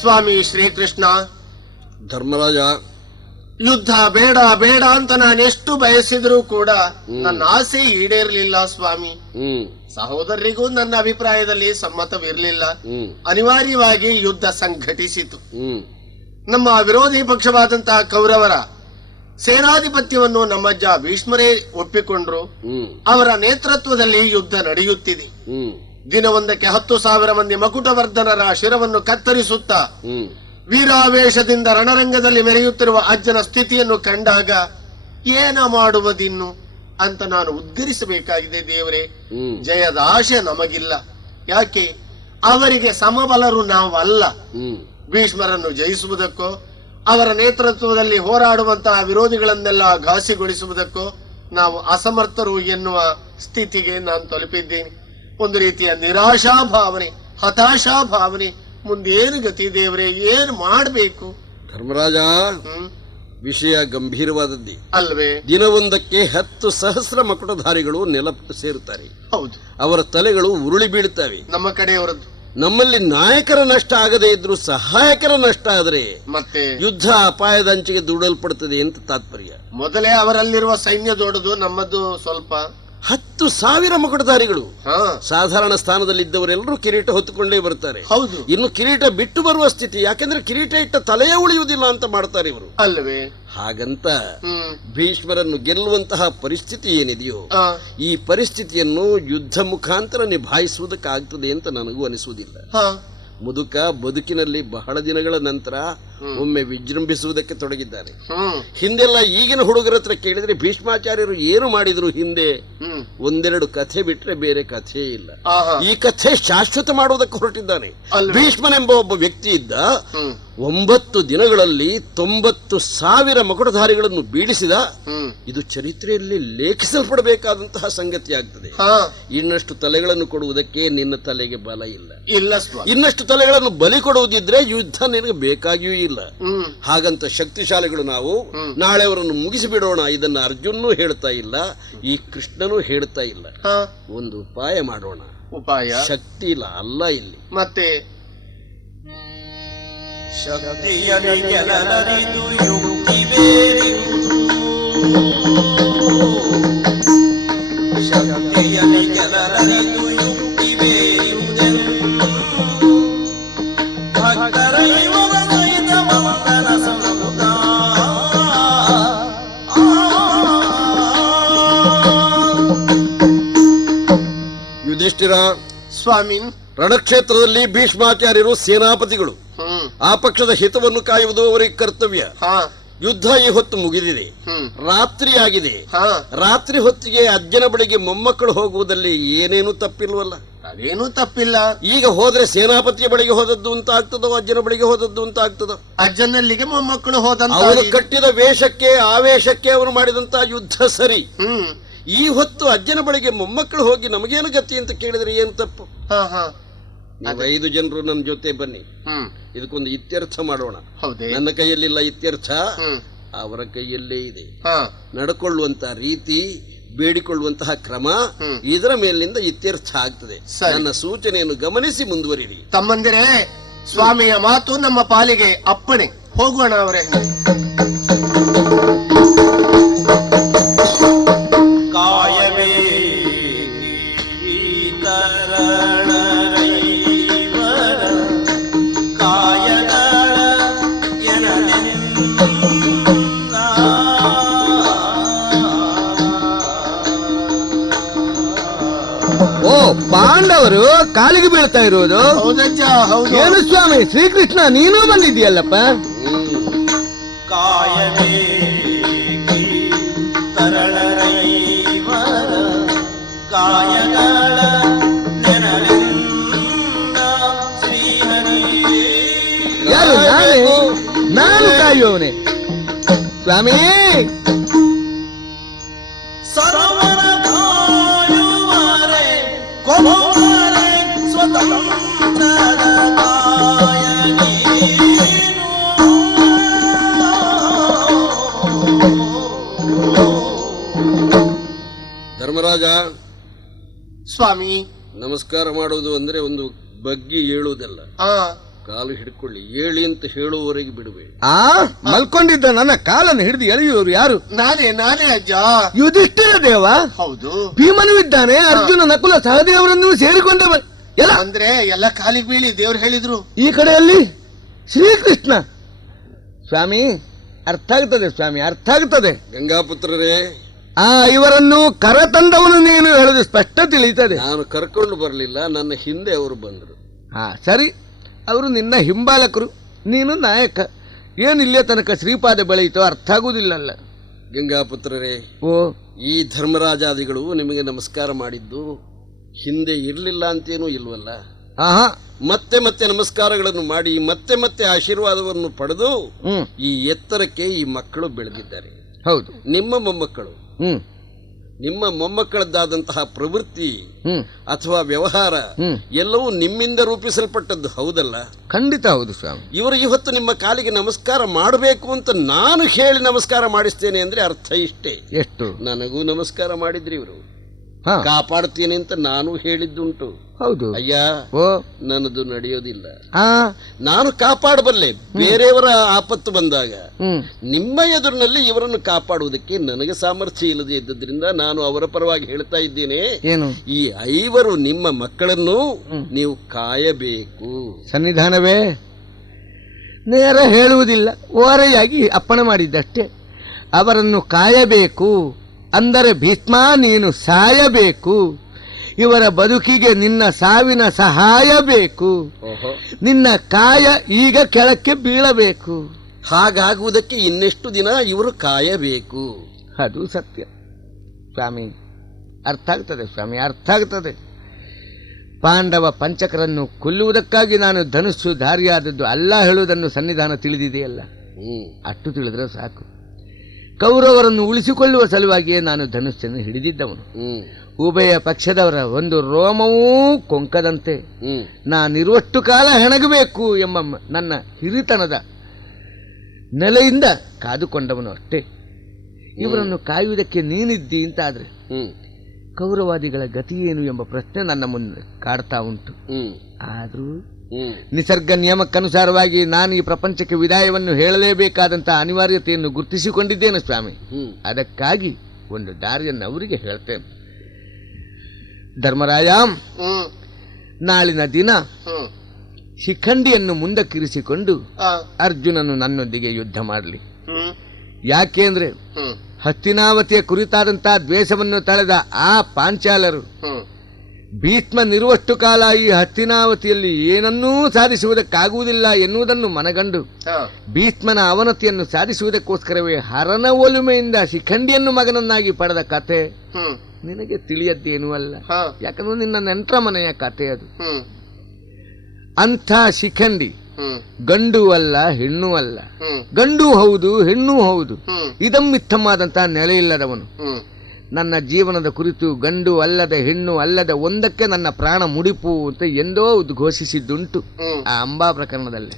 ಸ್ವಾಮಿ ಶ್ರೀಕೃಷ್ಣ, ಧರ್ಮರಾಜ, ಯುದ್ಧ ಬೇಡ ಬೇಡ ಅಂತ ನಾನೆಷ್ಟು ಬಯಸಿದ್ರೂ ಕೂಡ ನನ್ನ ಆಸೆ ಈಡೇರಲಿಲ್ಲ ಸ್ವಾಮಿ. ಸಹೋದರರಿಗೂ ನನ್ನ ಅಭಿಪ್ರಾಯದಲ್ಲಿ ಸಮ್ಮತವಿರಲಿಲ್ಲ. ಅನಿವಾರ್ಯವಾಗಿ ಯುದ್ಧ ಸಂಘಟಿಸಿತು. ನಮ್ಮ ವಿರೋಧಿ ಪಕ್ಷವಾದಂತಹ ಕೌರವರ ಸೇನಾಧಿಪತ್ಯವನ್ನು ನಮ್ಮಜ್ಜ ಭೀಷ್ಮರೇ ಒಪ್ಪಿಕೊಂಡ್ರು. ಅವರ ನೇತೃತ್ವದಲ್ಲಿ ಯುದ್ಧ ನಡೆಯುತ್ತಿದೆ. ದಿನವೊಂದಕ್ಕೆ 10,000 ಮಂದಿ ಮಕುಟವರ್ಧನರ ಶಿರವನ್ನು ಕತ್ತರಿಸುತ್ತಾ ವೀರಾವೇಶದಿಂದ ರಣರಂಗದಲ್ಲಿ ಮೆರೆಯುತ್ತಿರುವ ಅಜ್ಜನ ಸ್ಥಿತಿಯನ್ನು ಕಂಡಾಗ ಏನ ಮಾಡುವುದಿನ್ನು ಅಂತ ನಾನು ಉದ್ಗರಿಸಬೇಕಾಗಿದೆ. ದೇವರೇ, ಜಯದ ಆಶೆ ನಮಗಿಲ್ಲ. ಯಾಕೆ? ಅವರಿಗೆ ಸಮಬಲರು ನಾವಲ್ಲ. ಭೀಷ್ಮರನ್ನು ಜಯಿಸುವುದಕ್ಕೋ ಅವರ ನೇತೃತ್ವದಲ್ಲಿ ಹೋರಾಡುವಂತಹ ವಿರೋಧಿಗಳನ್ನೆಲ್ಲ ಘಾಸಿಗೊಳಿಸುವುದಕ್ಕೋ ನಾವು ಅಸಮರ್ಥರು ಎನ್ನುವ ಸ್ಥಿತಿಗೆ ನಾನು ತಲುಪಿದ್ದೇನೆ. ಒಂದು ರೀತಿಯ ನಿರಾಶಾ ಭಾವನೆ, ಹತಾಶಾ ಭಾವನೆ. ಮುಂದೇನು ಗತಿ ದೇವರೇ? ಏನ್ ಮಾಡಬೇಕು? ಧರ್ಮರಾಜ, ವಿಷಯ ಗಂಭೀರವಾದದ್ದೇ ಅಲ್ವೇ? ದಿನವೊಂದಕ್ಕೆ 10,000 ಮಕುಟಧಾರಿಗಳು ನೆಲಪಟ್ಟು ಸೇರುತ್ತಾರೆ. ಹೌದು, ಅವರ ತಲೆಗಳು ಉರುಳಿ ಬೀಳುತ್ತವೆ. ನಮ್ಮ ಕಡೆಯವರದ್ದು. ನಮ್ಮಲ್ಲಿ ನಾಯಕರ ನಷ್ಟ ಆಗದೇ ಇದ್ರೂ ಸಹಾಯಕರ ನಷ್ಟ ಆದರೆ ಮತ್ತೆ ಯುದ್ಧ ಅಪಾಯದ ಅಂಚಿಗೆ ದೂಡಲ್ಪಡುತ್ತದೆ ಅಂತ ತಾತ್ಪರ್ಯ. ಮೊದಲೇ ಅವರಲ್ಲಿರುವ ಸೈನ್ಯ ದೊಡ್ಡದು, ನಮ್ಮದು ಸ್ವಲ್ಪ. 10,000 ಮಕುಟಧಾರಿಗಳು ಸಾಧಾರಣ ಸ್ಥಾನದಲ್ಲಿದ್ದವರೆಲ್ಲರೂ ಕಿರೀಟ ಹೊತ್ತುಕೊಂಡೇ ಬರ್ತಾರೆ. ಹೌದು, ಇನ್ನು ಕಿರೀಟ ಬಿಟ್ಟು ಬರುವ ಸ್ಥಿತಿ. ಯಾಕೆಂದ್ರೆ ಕಿರೀಟ ಇಟ್ಟ ತಲೆಯೇ ಉಳಿಯುವುದಿಲ್ಲ ಅಂತ ಮಾಡ್ತಾರೆ ಇವರು, ಅಲ್ವೇ? ಹಾಗಂತ ಭೀಷ್ಮರನ್ನು ಗೆಲ್ಲುವಂತಹ ಪರಿಸ್ಥಿತಿ ಏನಿದೆಯೋ ಈ ಪರಿಸ್ಥಿತಿಯನ್ನು ಯುದ್ಧ ಮುಖಾಂತರ ನಿಭಾಯಿಸುವುದಕ್ಕಾಗ್ತದೆ ಅಂತ ನನಗೂ ಅನಿಸುವುದಿಲ್ಲ. ಮುದುಕ ಬದುಕಿನಲ್ಲಿ ಬಹಳ ದಿನಗಳ ನಂತರ ಒಮ್ಮೆ ವಿಜೃಂಭಿಸುವುದಕ್ಕೆ ತೊಡಗಿದ್ದಾನೆ. ಹಿಂದೆಲ್ಲ ಈಗಿನ ಹುಡುಗರ ಹತ್ರ ಕೇಳಿದ್ರೆ ಭೀಷ್ಮಾಚಾರ್ಯರು ಏನು ಮಾಡಿದ್ರು ಹಿಂದೆ ಒಂದೆರಡು ಕಥೆ ಬಿಟ್ರೆ ಬೇರೆ ಕಥೆ ಇಲ್ಲ. ಈ ಕಥೆ ಶಾಶ್ವತ ಮಾಡುವುದಕ್ಕೆ ಹೊರಟಿದ್ದಾನೆ. ಭೀಷ್ಮನೆಂಬ ಒಬ್ಬ ವ್ಯಕ್ತಿ ಇದ್ದ. 9 ದಿನಗಳಲ್ಲಿ 90,000 ಮಕುಟಧಾರಿಗಳನ್ನು ಬೀಳಿಸಿದ. ಇದು ಚರಿತ್ರೆಯಲ್ಲಿ ಲೇಖಿಸಲ್ಪಡಬೇಕಾದಂತಹ ಸಂಗತಿ ಆಗ್ತದೆ. ಇನ್ನಷ್ಟು ತಲೆಗಳನ್ನು ಕೊಡುವುದಕ್ಕೆ ನಿನ್ನ ತಲೆಗೆ ಬಲ ಇಲ್ಲ. ಇನ್ನಷ್ಟು ತಲೆಗಳನ್ನು ಬಲಿ ಕೊಡುವುದಿದ್ರೆ ಯುದ್ಧ ನಿನಗೆ ಬೇಕಾಗಿಯೂ ಇಲ್ಲ. ಹಾಗಂತ ಶಕ್ತಿಶಾಲಿಗಳು ನಾವು ನಾಳೆ ಅವರನ್ನು ಮುಗಿಸಿಬಿಡೋಣ ಇದನ್ನ ಅರ್ಜುನೂ ಹೇಳ್ತಾ ಇಲ್ಲ, ಈ ಕೃಷ್ಣನೂ ಹೇಳ್ತಾ ಇಲ್ಲ. ಒಂದು ಉಪಾಯ ಮಾಡೋಣ. ಉಪಾಯ? ಶಕ್ತಿ ಇಲ್ಲ ಅಲ್ಲ ಇಲ್ಲಿ. ಮತ್ತೆ ಶಕ್ತಿಯಲ್ಲಿ ಗೆಲ್ಲರಿದು ಯುಕ್ತಿ ಬೇರಿರುವುದು, ಶಕ್ತಿಯಲ್ಲಿ ಗೆಲ್ಲರಿದು ಯುಕ್ತಿ ಬೇರಿರುವುದೆಂದು ಭಕ್ತರ ಇವರ ಸಹಿತ ಮಂಗನ ಸಮುದ. ಯುಧಿಷ್ಠಿರ ಸ್ವಾಮಿ, ರಣಕ್ಷೇತ್ರದಲ್ಲಿ ಭೀಷ್ಮಾಚಾರ್ಯರು ಸೇನಾಪತಿಗಳು. ಆ ಪಕ್ಷದ ಹಿತವನ್ನು ಕಾಯುವುದು ಅವರಿಗೆ ಕರ್ತವ್ಯ. ಯುದ್ಧ ಈ ಹೊತ್ತು ಮುಗಿದಿದೆ, ರಾತ್ರಿ ಆಗಿದೆ. ರಾತ್ರಿ ಹೊತ್ತಿಗೆ ಅಜ್ಜನ ಬಳಿಗೆ ಮೊಮ್ಮಕ್ಕಳು ಹೋಗುವುದಲ್ಲಿ ಏನೇನು ತಪ್ಪಿಲ್ವಲ್ಲ? ಅದೇನೂ ತಪ್ಪಿಲ್ಲ. ಈಗ ಹೋದ್ರೆ ಸೇನಾಪತಿಯ ಬಳಿಗೆ ಹೋದದ್ದು ಅಂತ ಆಗ್ತದೋ ಅಜ್ಜನ ಬಳಿಗೆ ಹೋದದ್ದು ಅಂತ ಆಗ್ತದೋ? ಅಜ್ಜನಲ್ಲಿಗೆ ಮೊಮ್ಮಕ್ಕಳು ಹೋದಂತ ಅವರು ಕಟ್ಟಿದ ವೇಷಕ್ಕೆ ಆವೇಶಕ್ಕೆ ಅವರು ಮಾಡಿದಂತ ಯುದ್ಧ ಸರಿ. ಈ ಹೊತ್ತು ಅಜ್ಜನ ಬಳಿಗೆ ಮೊಮ್ಮಕ್ಕಳು ಹೋಗಿ ನಮಗೇನು ಗತಿ ಅಂತ ಕೇಳಿದ್ರೆ ಏನು ತಪ್ಪು? ನೀವು 5 ಜನರು ನನ್ನ ಜೊತೆ ಬನ್ನಿ, ಇದಕ್ಕೊಂದು ಇತ್ಯರ್ಥ ಮಾಡೋಣ. ನನ್ನ ಕೈಯಲ್ಲಿಲ್ಲ ಇತ್ಯರ್ಥ, ಅವರ ಕೈಯಲ್ಲೇ ಇದೆ. ನಡ್ಕೊಳ್ಳುವಂತ ರೀತಿ, ಬೇಡಿಕೊಳ್ಳುವಂತಹ ಕ್ರಮ, ಇದರ ಮೇಲಿನಿಂದ ಇತ್ಯರ್ಥ ಆಗ್ತದೆ. ನನ್ನ ಸೂಚನೆಯನ್ನು ಗಮನಿಸಿ ಮುಂದುವರಿರಿ. ತಮ್ಮಂದಿರೇ, ಸ್ವಾಮಿಯ ಮಾತು ನಮ್ಮ ಪಾಲಿಗೆ ಅಪ್ಪಣೆ. ಹೋಗೋಣ ಅವರೇ. ಕಾಯವೇ ಪಾಂಡವರು ಕಾಲಿಗೆ ಬೀಳ್ತಾ ಇರುವುದು? ಹೌದಜ್ಜ, ಹೌದು. ಏನು ಸ್ವಾಮಿ, ಶ್ರೀಕೃಷ್ಣ ನೀನು ಬಂದಿದ್ದೀಯಲ್ಲಪ್ಪ? ಕಾಯವೇ ತರಳರೈವರ ಕಾಯಗಳ ನೆನಲಿಂದ ಶ್ರೀಹರಿಯೇ. ಯಾರು? ನಾನು ಕಾಯುವವನೇ ಸ್ವಾಮಿ. ಸರ್ವರ ಕಾಯುವರೆ ಕೊಡುವರೆ ಸ್ವತಂತ್ರದ ಕಾಯನೀನು. ಧರ್ಮರಾಜ, ಸ್ವಾಮಿ ನಮಸ್ಕಾರ ಮಾಡುವುದು ಅಂದ್ರೆ ಒಂದು ಬಗ್ಗಿ ಏಳುವುದಲ್ಲ. ಕಾಲು ಹಿಡ್ಕೊಳ್ಳಿ, ಏಳಿ ಅಂತ ಹೇಳುವವರೆಗೆ ಬಿಡಬೇಡಿ. ಮಲ್ಕೊಂಡಿದ್ದ ನನ್ನ ಕಾಲನ್ನು ಹಿಡಿದು ಎಳೆಯುವರು ಯಾರು? ನಾನೇ ಅಜ್ಜ. ಯುಧಿಷ್ಠಿರ ದೇವ. ಹೌದು. ಭೀಮನು ಇದ್ದಾನೆ, ಅರ್ಜುನ ನಕುಲ ಸಹದೇವರನ್ನು ಸೇರಿಕೊಂಡವ ಅಂದ್ರೆ ಎಲ್ಲ ಕಾಲಿಗೆ ಬೀಳಿ ದೇವ್ರು ಹೇಳಿದ್ರು. ಈ ಕಡೆಯಲ್ಲಿ ಶ್ರೀಕೃಷ್ಣ ಸ್ವಾಮಿ ಅರ್ಥ ಆಗ್ತದೆ ಸ್ವಾಮಿ, ಅರ್ಥ ಆಗ್ತದೆ. ಗಂಗಾಪುತ್ರರೇ, ಇವರನ್ನು ಕರತಂದವನು ನೀನು ಹೇಳುದು ಸ್ಪಷ್ಟ ತಿಳಿಯುತ್ತದೆ. ನಾನು ಕರ್ಕೊಂಡು ಬರಲಿಲ್ಲ, ನನ್ನ ಹಿಂದೆ ಅವರು ಬಂದರು. ಸರಿ, ಅವರು ನಿನ್ನ ಹಿಂಬಾಲಕರು, ನೀನು ನಾಯಕ. ಏನು ಇಲ್ಲೇ ತನಕ ಶ್ರೀಪಾದ ಬೆಳೆಯಿತೋ ಅರ್ಥ ಆಗುವುದಿಲ್ಲಲ್ಲ. ಗಂಗಾಪುತ್ರರೇ, ಓ ಈ ಧರ್ಮರಾಜಾದಿಗಳು ನಿಮಗೆ ನಮಸ್ಕಾರ ಮಾಡಿದ್ದು ಹಿಂದೆ ಇರಲಿಲ್ಲ ಅಂತೇನೂ ಇಲ್ವಲ್ಲ. ಆಹಾ, ಮತ್ತೆ ಮತ್ತೆ ನಮಸ್ಕಾರಗಳನ್ನು ಮಾಡಿ ಮತ್ತೆ ಮತ್ತೆ ಆಶೀರ್ವಾದವನ್ನು ಪಡೆದು ಈ ಎತ್ತರಕ್ಕೆ ಈ ಮಕ್ಕಳು ಬೆಳೆದಿದ್ದಾರೆ. ಹೌದು, ನಿಮ್ಮ ಮೊಮ್ಮಕ್ಕಳು, ನಿಮ್ಮ ಮೊಮ್ಮಕ್ಕಳದ್ದಾದಂತಹ ಪ್ರವೃತ್ತಿ ಅಥವಾ ವ್ಯವಹಾರ ಎಲ್ಲವೂ ನಿಮ್ಮಿಂದ ರೂಪಿಸಲ್ಪಟ್ಟದ್ದು, ಹೌದಲ್ಲ? ಖಂಡಿತ ಹೌದು ಸ್ವಾಮಿ. ಇವರು ಇವತ್ತು ನಿಮ್ಮ ಕಾಲಿಗೆ ನಮಸ್ಕಾರ ಮಾಡಬೇಕು ಅಂತ ನಾನು ಹೇಳಿ ನಮಸ್ಕಾರ ಮಾಡಿಸ್ತೇನೆ ಅಂದ್ರೆ ಅರ್ಥ ಇಷ್ಟೇ. ಎಷ್ಟು ನನಗೂ ನಮಸ್ಕಾರ ಮಾಡಿದ್ರಿ ಇವರು, ಕಾಪಾಡ್ತೀನಿ ಅಂತ ನಾನು ಹೇಳಿದ್ದುಂಟು. ಹೌದು ಅಯ್ಯ, ಓ ನನ್ನದು ನಡೆಯೋದಿಲ್ಲ. ನಾನು ಕಾಪಾಡಬಲ್ಲೆ ಬೇರೆಯವರ ಆಪತ್ತು ಬಂದಾಗ. ನಿಮ್ಮ ಎದುರಿನಲ್ಲಿ ಇವರನ್ನು ಕಾಪಾಡುವುದಕ್ಕೆ ನನಗೆ ಸಾಮರ್ಥ್ಯ ಇಲ್ಲದೆ ಇದ್ದದ್ರಿಂದ ನಾನು ಅವರ ಪರವಾಗಿ ಹೇಳ್ತಾ ಇದ್ದೇನೆ, ಏನು ಈ 5 ನಿಮ್ಮ ಮಕ್ಕಳನ್ನು ನೀವು ಕಾಯಬೇಕು. ಸನ್ನಿಧಾನವೇ ನೇರ ಹೇಳುವುದಿಲ್ಲ, ಓರೆಯಾಗಿ ಅಪ್ಪಣೆ ಮಾಡಿದ್ದಷ್ಟೇ. ಅವರನ್ನು ಕಾಯಬೇಕು ಅಂದರೆ ಭೀಷ್ಮ ನೀನು ಸಾಯಬೇಕು. ಇವರ ಬದುಕಿಗೆ ನಿನ್ನ ಸಾವಿನ ಸಹಾಯ ಬೇಕು. ನಿನ್ನ ಕಾಯ ಈಗ ಕೆಳಕ್ಕೆ ಬೀಳಬೇಕು. ಹಾಗಾಗುವುದಕ್ಕೆ ಇನ್ನೆಷ್ಟು ದಿನ ಇವರು ಕಾಯಬೇಕು? ಅದು ಸತ್ಯ ಸ್ವಾಮಿ. ಅರ್ಥ ಆಗ್ತದೆ ಸ್ವಾಮಿ, ಅರ್ಥ ಆಗ್ತದೆ. ಪಾಂಡವ ಪಂಚಕರನ್ನು ಕೊಲ್ಲುವುದಕ್ಕಾಗಿ ನಾನು ಧನುಸ್ಸು ಧಾರಿಯಾದದ್ದು ಅಲ್ಲ ಹೇಳುವುದನ್ನು ಸನ್ನಿಧಾನ ತಿಳಿದಿದೆಯಲ್ಲ, ಅಷ್ಟು ತಿಳಿದ್ರೆ ಸಾಕು. ಕೌರವರನ್ನು ಉಳಿಸಿಕೊಳ್ಳುವ ಸಲುವಾಗಿಯೇ ನಾನು ಧನುಸ್ಸನ್ನು ಹಿಡಿದಿದ್ದವನು. ಉಭಯ ಪಕ್ಷದವರ ಒಂದು ರೋಮವೂ ಕೊಂಕದಂತೆ ನಾನಿರುವಷ್ಟು ಕಾಲ ಹೆಣಗಬೇಕು ಎಂಬ ನನ್ನ ಹಿರಿತನದ ನೆಲೆಯಿಂದ ಕಾದುಕೊಂಡವನು ಅಷ್ಟೇ. ಇವರನ್ನು ಕಾಯುವುದಕ್ಕೆ ನೀನಿದ್ದಿ ಅಂತಾದ್ರೆ ಕೌರವಾದಿಗಳ ಗತಿಯೇನು ಎಂಬ ಪ್ರಶ್ನೆ ನನ್ನ ಮುಂದೆ ಕಾಡ್ತಾ ಉಂಟು. ಆದರೂ ನಿಸರ್ಗ ನಿಯಮಕ್ಕನುಸಾರವಾಗಿ ನಾನು ಈ ಪ್ರಪಂಚಕ್ಕೆ ವಿದಾಯವನ್ನು ಹೇಳಲೇಬೇಕಾದಂತಹ ಅನಿವಾರ್ಯತೆಯನ್ನು ಗುರುತಿಸಿಕೊಂಡಿದ್ದೇನೆ ಸ್ವಾಮಿ. ಅದಕ್ಕಾಗಿ ಒಂದು ದಾರಿಯನ್ನು ಅವರಿಗೆ ಹೇಳ್ತೇನೆ. ಧರ್ಮರಾಯ, ನಾಳಿನ ದಿನ ಶಿಖಂಡಿಯನ್ನು ಮುಂದಕ್ಕಿರಿಸಿಕೊಂಡು ಅರ್ಜುನನು ನನ್ನೊಂದಿಗೆ ಯುದ್ಧ ಮಾಡಲಿ. ಯಾಕೆಂದ್ರೆ ಹಸ್ತಿನಾವತಿಯ ಕುರಿತಾದಂತಹ ದ್ವೇಷವನ್ನು ತಳೆದ ಆ ಪಾಂಚಾಲರು ಭೀಷ್ಮನಿರುವಷ್ಟು ಕಾಲ ಈ ಹಸ್ತಿನಾವತಿಯಲ್ಲಿ ಏನನ್ನೂ ಸಾಧಿಸುವುದಕ್ಕಾಗುವುದಿಲ್ಲ ಎನ್ನುವುದನ್ನು ಮನಗಂಡು ಭೀಷ್ಮನ ಅವನತಿಯನ್ನು ಸಾಧಿಸುವುದಕ್ಕೋಸ್ಕರವೇ ಹರನ ಒಲುಮೆಯಿಂದ ಶಿಖಂಡಿಯನ್ನು ಮಗನನ್ನಾಗಿ ಪಡೆದ ಕತೆ ನಿನಗೆ ತಿಳಿಯದ್ದೇನೂ ಅಲ್ಲ. ಯಾಕಂದ್ರೆ ನಿನ್ನ ನೆಂಟ್ರ ಮನೆಯ ಕತೆ ಅದು. ಅಂಥ ಶಿಖಂಡಿ ಗಂಡು ಅಲ್ಲ, ಹೆಣ್ಣು ಅಲ್ಲ. ಗಂಡು ಹೌದು, ಹೆಣ್ಣು ಹೌದು. ಇದಮ್ಮಿತ್ತಮಾದಂತಹ ನೆಲೆ ಇಲ್ಲದವನು. ನನ್ನ ಜೀವನದ ಕುರಿತು ಗಂಡು ಅಲ್ಲದ ಹೆಣ್ಣು ಅಲ್ಲದ ಒಂದಕ್ಕೆ ನನ್ನ ಪ್ರಾಣ ಮುಡಿಪು ಅಂತ ಎಂದೋ ಉದ್ಘೋಷಿಸಿದ್ದುಂಟು ಆ ಅಂಬಾ ಪ್ರಕರಣದಲ್ಲಿ.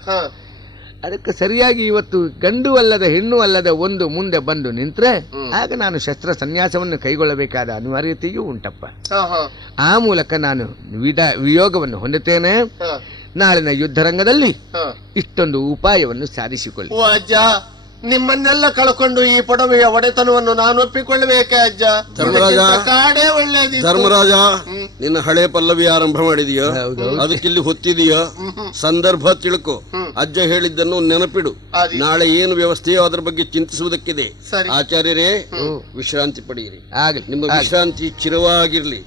ಅದಕ್ಕೆ ಸರಿಯಾಗಿ ಇವತ್ತು ಗಂಡು ಅಲ್ಲದ ಹೆಣ್ಣು ಅಲ್ಲದ ಒಂದು ಮುಂದೆ ಬಂದು ನಿಂತ್ರೆ ಆಗ ನಾನು ಶಸ್ತ್ರ ಸನ್ಯಾಸವನ್ನು ಕೈಗೊಳ್ಳಬೇಕಾದ ಅನಿವಾರ್ಯತೆಯೂ ಉಂಟಪ್ಪ. ಆ ಮೂಲಕ ನಾನು ವಿಯೋಗವನ್ನು ಹೊಂದುತ್ತೇನೆ. ನಾಳಿನ ಯುದ್ಧರಂಗದಲ್ಲಿ ಇಷ್ಟೊಂದು ಉಪಾಯವನ್ನು ಸಾಧಿಸಿಕೊಳ್ಳಿ. ನಿಮ್ಮನ್ನೆಲ್ಲ ಕಳ್ಕೊಂಡು ಈ ಪೊಡವೆಯ ಒಡೆತನವನ್ನು ನಾನು ಒಪ್ಪಿಕೊಳ್ಳಬೇಕೆ ಅಜ್ಜ? ಕಾಡೇ ಒಳ್ಳೆಯದು. ಧರ್ಮರಾಜ, ನಿನ್ನ ಹಳೆ ಪಲ್ಲವಿ ಆರಂಭ ಮಾಡಿದೀಯ, ಅದಕ್ಕಿಲ್ಲಿ ಹೊತ್ತಿದೀಯ. ಸಂದರ್ಭ ತಿಳ್ಕೊ. ಅಜ್ಜ ಹೇಳಿದ್ದನ್ನು ನೆನಪಿಡು. ನಾಳೆ ಏನು ವ್ಯವಸ್ಥೆಯೋ ಅದರ ಬಗ್ಗೆ ಚಿಂತಿಸುವುದಕ್ಕಿದೆ. ಆಚಾರ್ಯರೇ, ವಿಶ್ರಾಂತಿ ಪಡೆಯಿರಿ. ನಿಮ್ಮ ವಿಶ್ರಾಂತಿ ಚಿರವಾಗಿರ್ಲಿ.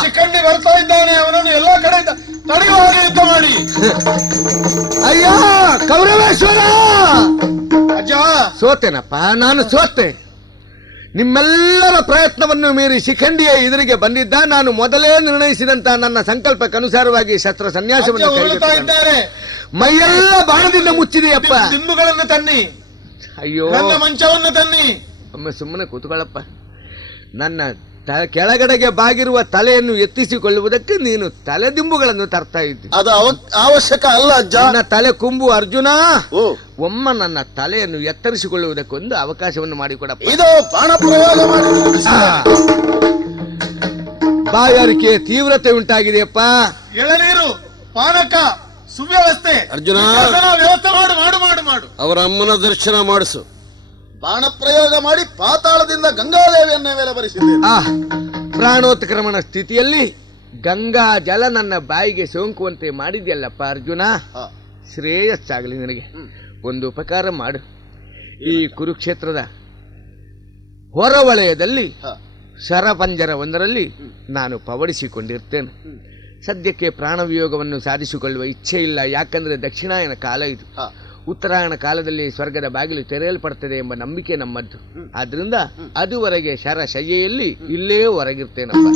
ಶಿಖಂಡಿ ಬರ್ತಾ ಇದ್ದಾನೆ, ಅವನನ್ನು ಎಲ್ಲಾ ಕಡೆಯಿಂದ ತಡೆಯುವ ಹಾಗೆ ಯುದ್ಧ ಮಾಡಿ. ಅಯ್ಯ ಕೌರವೇಶ್ವರ, ಅಜ್ಜ ಸೋತೆನಪ್ಪ, ನಾನು ಸೋತೆ. ನಿಮ್ಮೆಲ್ಲರ ಪ್ರಯತ್ನವನ್ನು ಮೀರಿ ಶಿಖಂಡಿಯ ಎದುರಿಗೆ ಬಂದಿದ್ದ. ನಾನು ಮೊದಲೇ ನಿರ್ಣಯಿಸಿದಂತಹ ನನ್ನ ಸಂಕಲ್ಪಕ್ಕನುಸಾರವಾಗಿ ಶಸ್ತ್ರ ಸನ್ಯಾಸವನ್ನು ಇದ್ದಾರೆ. ಮೈಯೆಲ್ಲ ಬಾಣದಿಂದ ಮುಚ್ಚಿದೆಯಪ್ಪ. ದಿಂಬುಗಳನ್ನು ತನ್ನಿ, ಅಯ್ಯೋ ಮಂಚವನ್ನು ತನ್ನಿ. ಒಮ್ಮೆ ಸುಮ್ಮನೆ ಕೂತ್ಕೊಳ್ಳಪ್ಪ. ನನ್ನ ಕೆಳಗಡೆಗೆ ಬಾಗಿರುವ ತಲೆಯನ್ನು ಎತ್ತಿಸಿಕೊಳ್ಳುವುದಕ್ಕೆ ನೀನು ತಲೆದಿಂಬುಗಳನ್ನು ತರ್ತಾ ಇದ್ದಿ. ಅದು ಅವಶ್ಯಕ ಅಲ್ಲ ಅಜ್ಜ. ನನ್ನ ತಲೆ ಕುಂಬು ಅರ್ಜುನ, ಒಮ್ಮ ನನ್ನ ತಲೆಯನ್ನು ಎತ್ತರಿಸಿಕೊಳ್ಳುವುದಕ್ಕೊಂದು ಅವಕಾಶವನ್ನು ಮಾಡಿಕೊಡಪ್ಪ. ಇದು ಬಾಣ ಪ್ರಯೋಗ ಮಾಡಿ. ಬಾಯಾರಿಕೆ ತೀವ್ರತೆ ಉಂಟಾಗಿದೆಯಪ್ಪ. ಎಳನೀರು, ಪಾನಕ, ಸುವ್ಯವಸ್ಥೆ. ಅರ್ಜುನ, ವ್ಯವಸ್ಥೆ ಮಾಡು ಮಾಡು ಮಾಡು ಮಾಡು. ಅವರ ಅಮ್ಮನ ದರ್ಶನ ಮಾಡಿಸು. ಬಾಣ ಪ್ರಯೋಗ ಮಾಡಿ ಪಾತಾಳದಿಂದ ಗಂಗಾದೇವಿಯನ್ನೇ ಮೇಲೆ ಬರಿಸಿದ್ದೇನೆ. ಪ್ರಾಣೋತ್ಕ್ರಮಣ ಸ್ಥಿತಿಯಲ್ಲಿ ಗಂಗಾ ಜಲ ನನ್ನ ಬಾಯಿಗೆ ಸೋಂಕುವಂತೆ ಮಾಡಿದ್ಯಲ್ಲಪ್ಪ ಅರ್ಜುನ, ಶ್ರೇಯಸ್ಸಾಗಲಿ ನಿನಗೆ. ಒಂದು ಉಪಕಾರ ಮಾಡು, ಈ ಕುರುಕ್ಷೇತ್ರದ ಹೊರವಲಯದಲ್ಲಿ ಶರಪಂಜರ ಒಂದರಲ್ಲಿ ನಾನು ಪವಡಿಸಿಕೊಂಡಿರ್ತೇನೆ. ಸದ್ಯಕ್ಕೆ ಪ್ರಾಣವಿಯೋಗವನ್ನು ಸಾಧಿಸಿಕೊಳ್ಳುವ ಇಚ್ಛೆ ಇಲ್ಲ, ಯಾಕಂದ್ರೆ ದಕ್ಷಿಣಾಯನ ಕಾಲ ಇದು. ಉತ್ತರಾಯಣ ಕಾಲದಲ್ಲಿ ಸ್ವರ್ಗದ ಬಾಗಿಲು ತೆರೆಯಲ್ಪಡ್ತದೆ ಎಂಬ ನಂಬಿಕೆ ನಮ್ಮದ್ದು. ಆದ್ರಿಂದ ಅದುವರೆಗೆ ಶರ ಶಯ್ಯೆಯಲ್ಲಿ ಇಲ್ಲೇ ಹೊರಗಿರ್ತೇನಪ್ಪ.